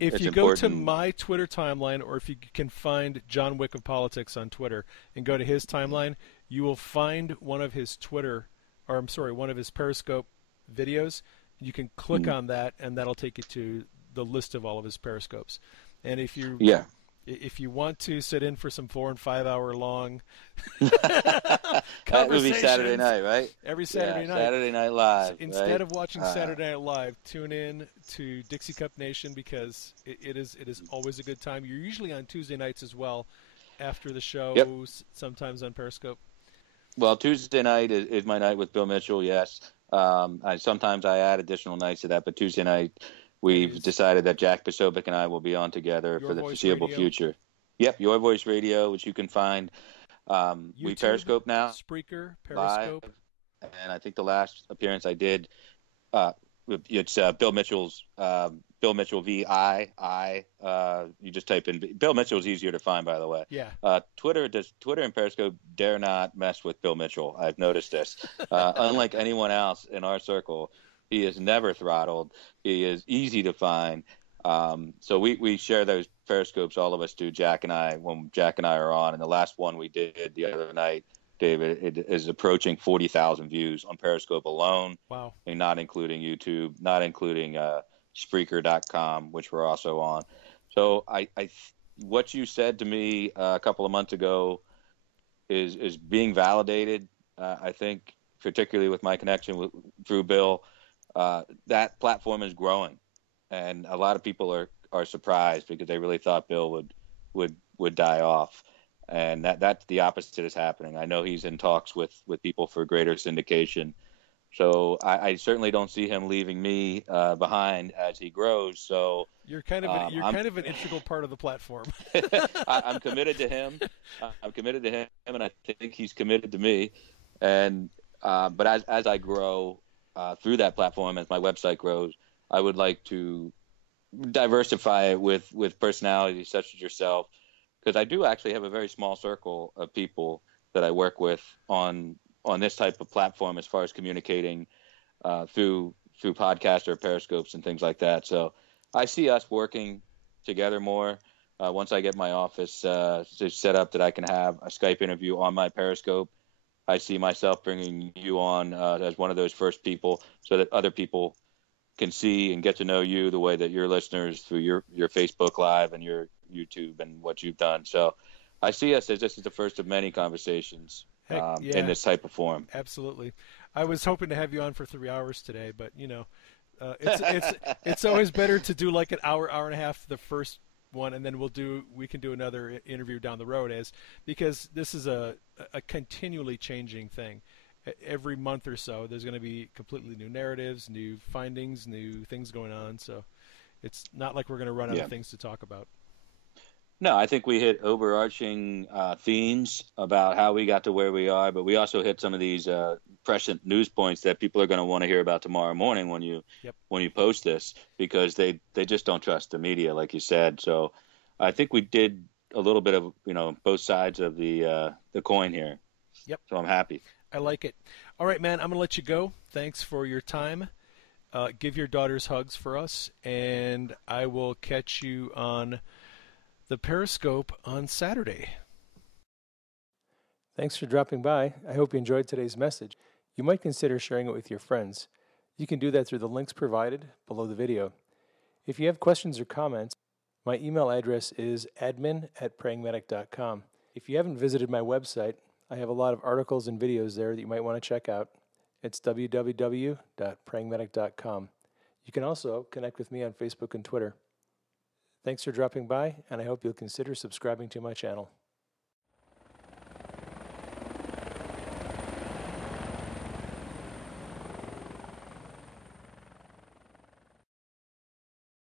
if you go to my Twitter timeline, or if you can find John Wick of Politics on Twitter and go to his timeline, you will find one of his one of his Periscope videos. You can click on that, and that'll take you to the list of all of his Periscopes. And if you want to sit in for some 4 and 5 hour long that would be Saturday night, right? Every Saturday night. Saturday Night Live. So instead of watching Saturday Night Live, tune in to Dixie Cup Nation, because it is always a good time. You're usually on Tuesday nights as well, after the show, sometimes on Periscope. Well, Tuesday night is my night with Bill Mitchell, yes. Sometimes I add additional nights to that, but Tuesday night we've decided that Jack Posobiec and I will be on together for the foreseeable future. Yep, Your Voice Radio, which you can find. YouTube, we Periscope now. Spreaker, Periscope. Live, and I think the last appearance I did, it's Bill Mitchell's Bill Mitchell VI. You just type in Bill Mitchell is easier to find, by the way. Yeah. Twitter and Periscope dare not mess with Bill Mitchell. I've noticed this. Unlike anyone else in our circle, He is never throttled. He is easy to find. So we share those Periscopes, all of us do, Jack and I, when Jack and I are on. And the last one we did the other night, David, it is approaching 40,000 views on Periscope alone. Wow. And not including YouTube, not including Spreaker.com, which we're also on. So what you said to me a couple of months ago is being validated. I think, particularly with my connection through Bill, that platform is growing, and a lot of people are surprised because they really thought Bill would die off, and that's the opposite is happening. I know he's in talks with people for greater syndication. So I certainly don't see him leaving me behind as he grows. So you're kind of an integral part of the platform. I'm committed to him. I'm committed to him, and I think he's committed to me. And but as I grow through that platform, as my website grows, I would like to diversify it with personalities such as yourself, because I do actually have a very small circle of people that I work with on this type of platform as far as communicating through podcasts or Periscopes and things like that. So I see us working together more once I get my office set up that I can have a Skype interview on my Periscope. I see myself bringing you on as one of those first people so that other people can see and get to know you the way that your listeners through your Facebook Live and your YouTube and what you've done. So I see us as this is the first of many conversations in this type of form. Absolutely. I was hoping to have you on for 3 hours today, but it's always better to do like an hour and a half the first one, and then we can do another interview down the road, because this is a continually changing thing. Every month or so, there's going to be completely new narratives, new findings, new things going on. So it's not like we're going to run out of things to talk about. No, I think we hit overarching themes about how we got to where we are, but we also hit some of these prescient news points that people are going to want to hear about tomorrow morning when you post this, because they just don't trust the media, like you said. So I think we did a little bit of both sides of the coin here. Yep. So I'm happy. I like it. All right, man. I'm going to let you go. Thanks for your time. Give your daughters hugs for us, and I will catch you on the Periscope on Saturday. Thanks for dropping by. I hope you enjoyed today's message. You might consider sharing it with your friends. You can do that through the links provided below the video. If you have questions or comments, my email address is admin@prayingmedic.com. If you haven't visited my website, I have a lot of articles and videos there that you might want to check out. It's www.prayingmedic.com. You can also connect with me on Facebook and Twitter. Thanks for dropping by, and I hope you'll consider subscribing to my channel.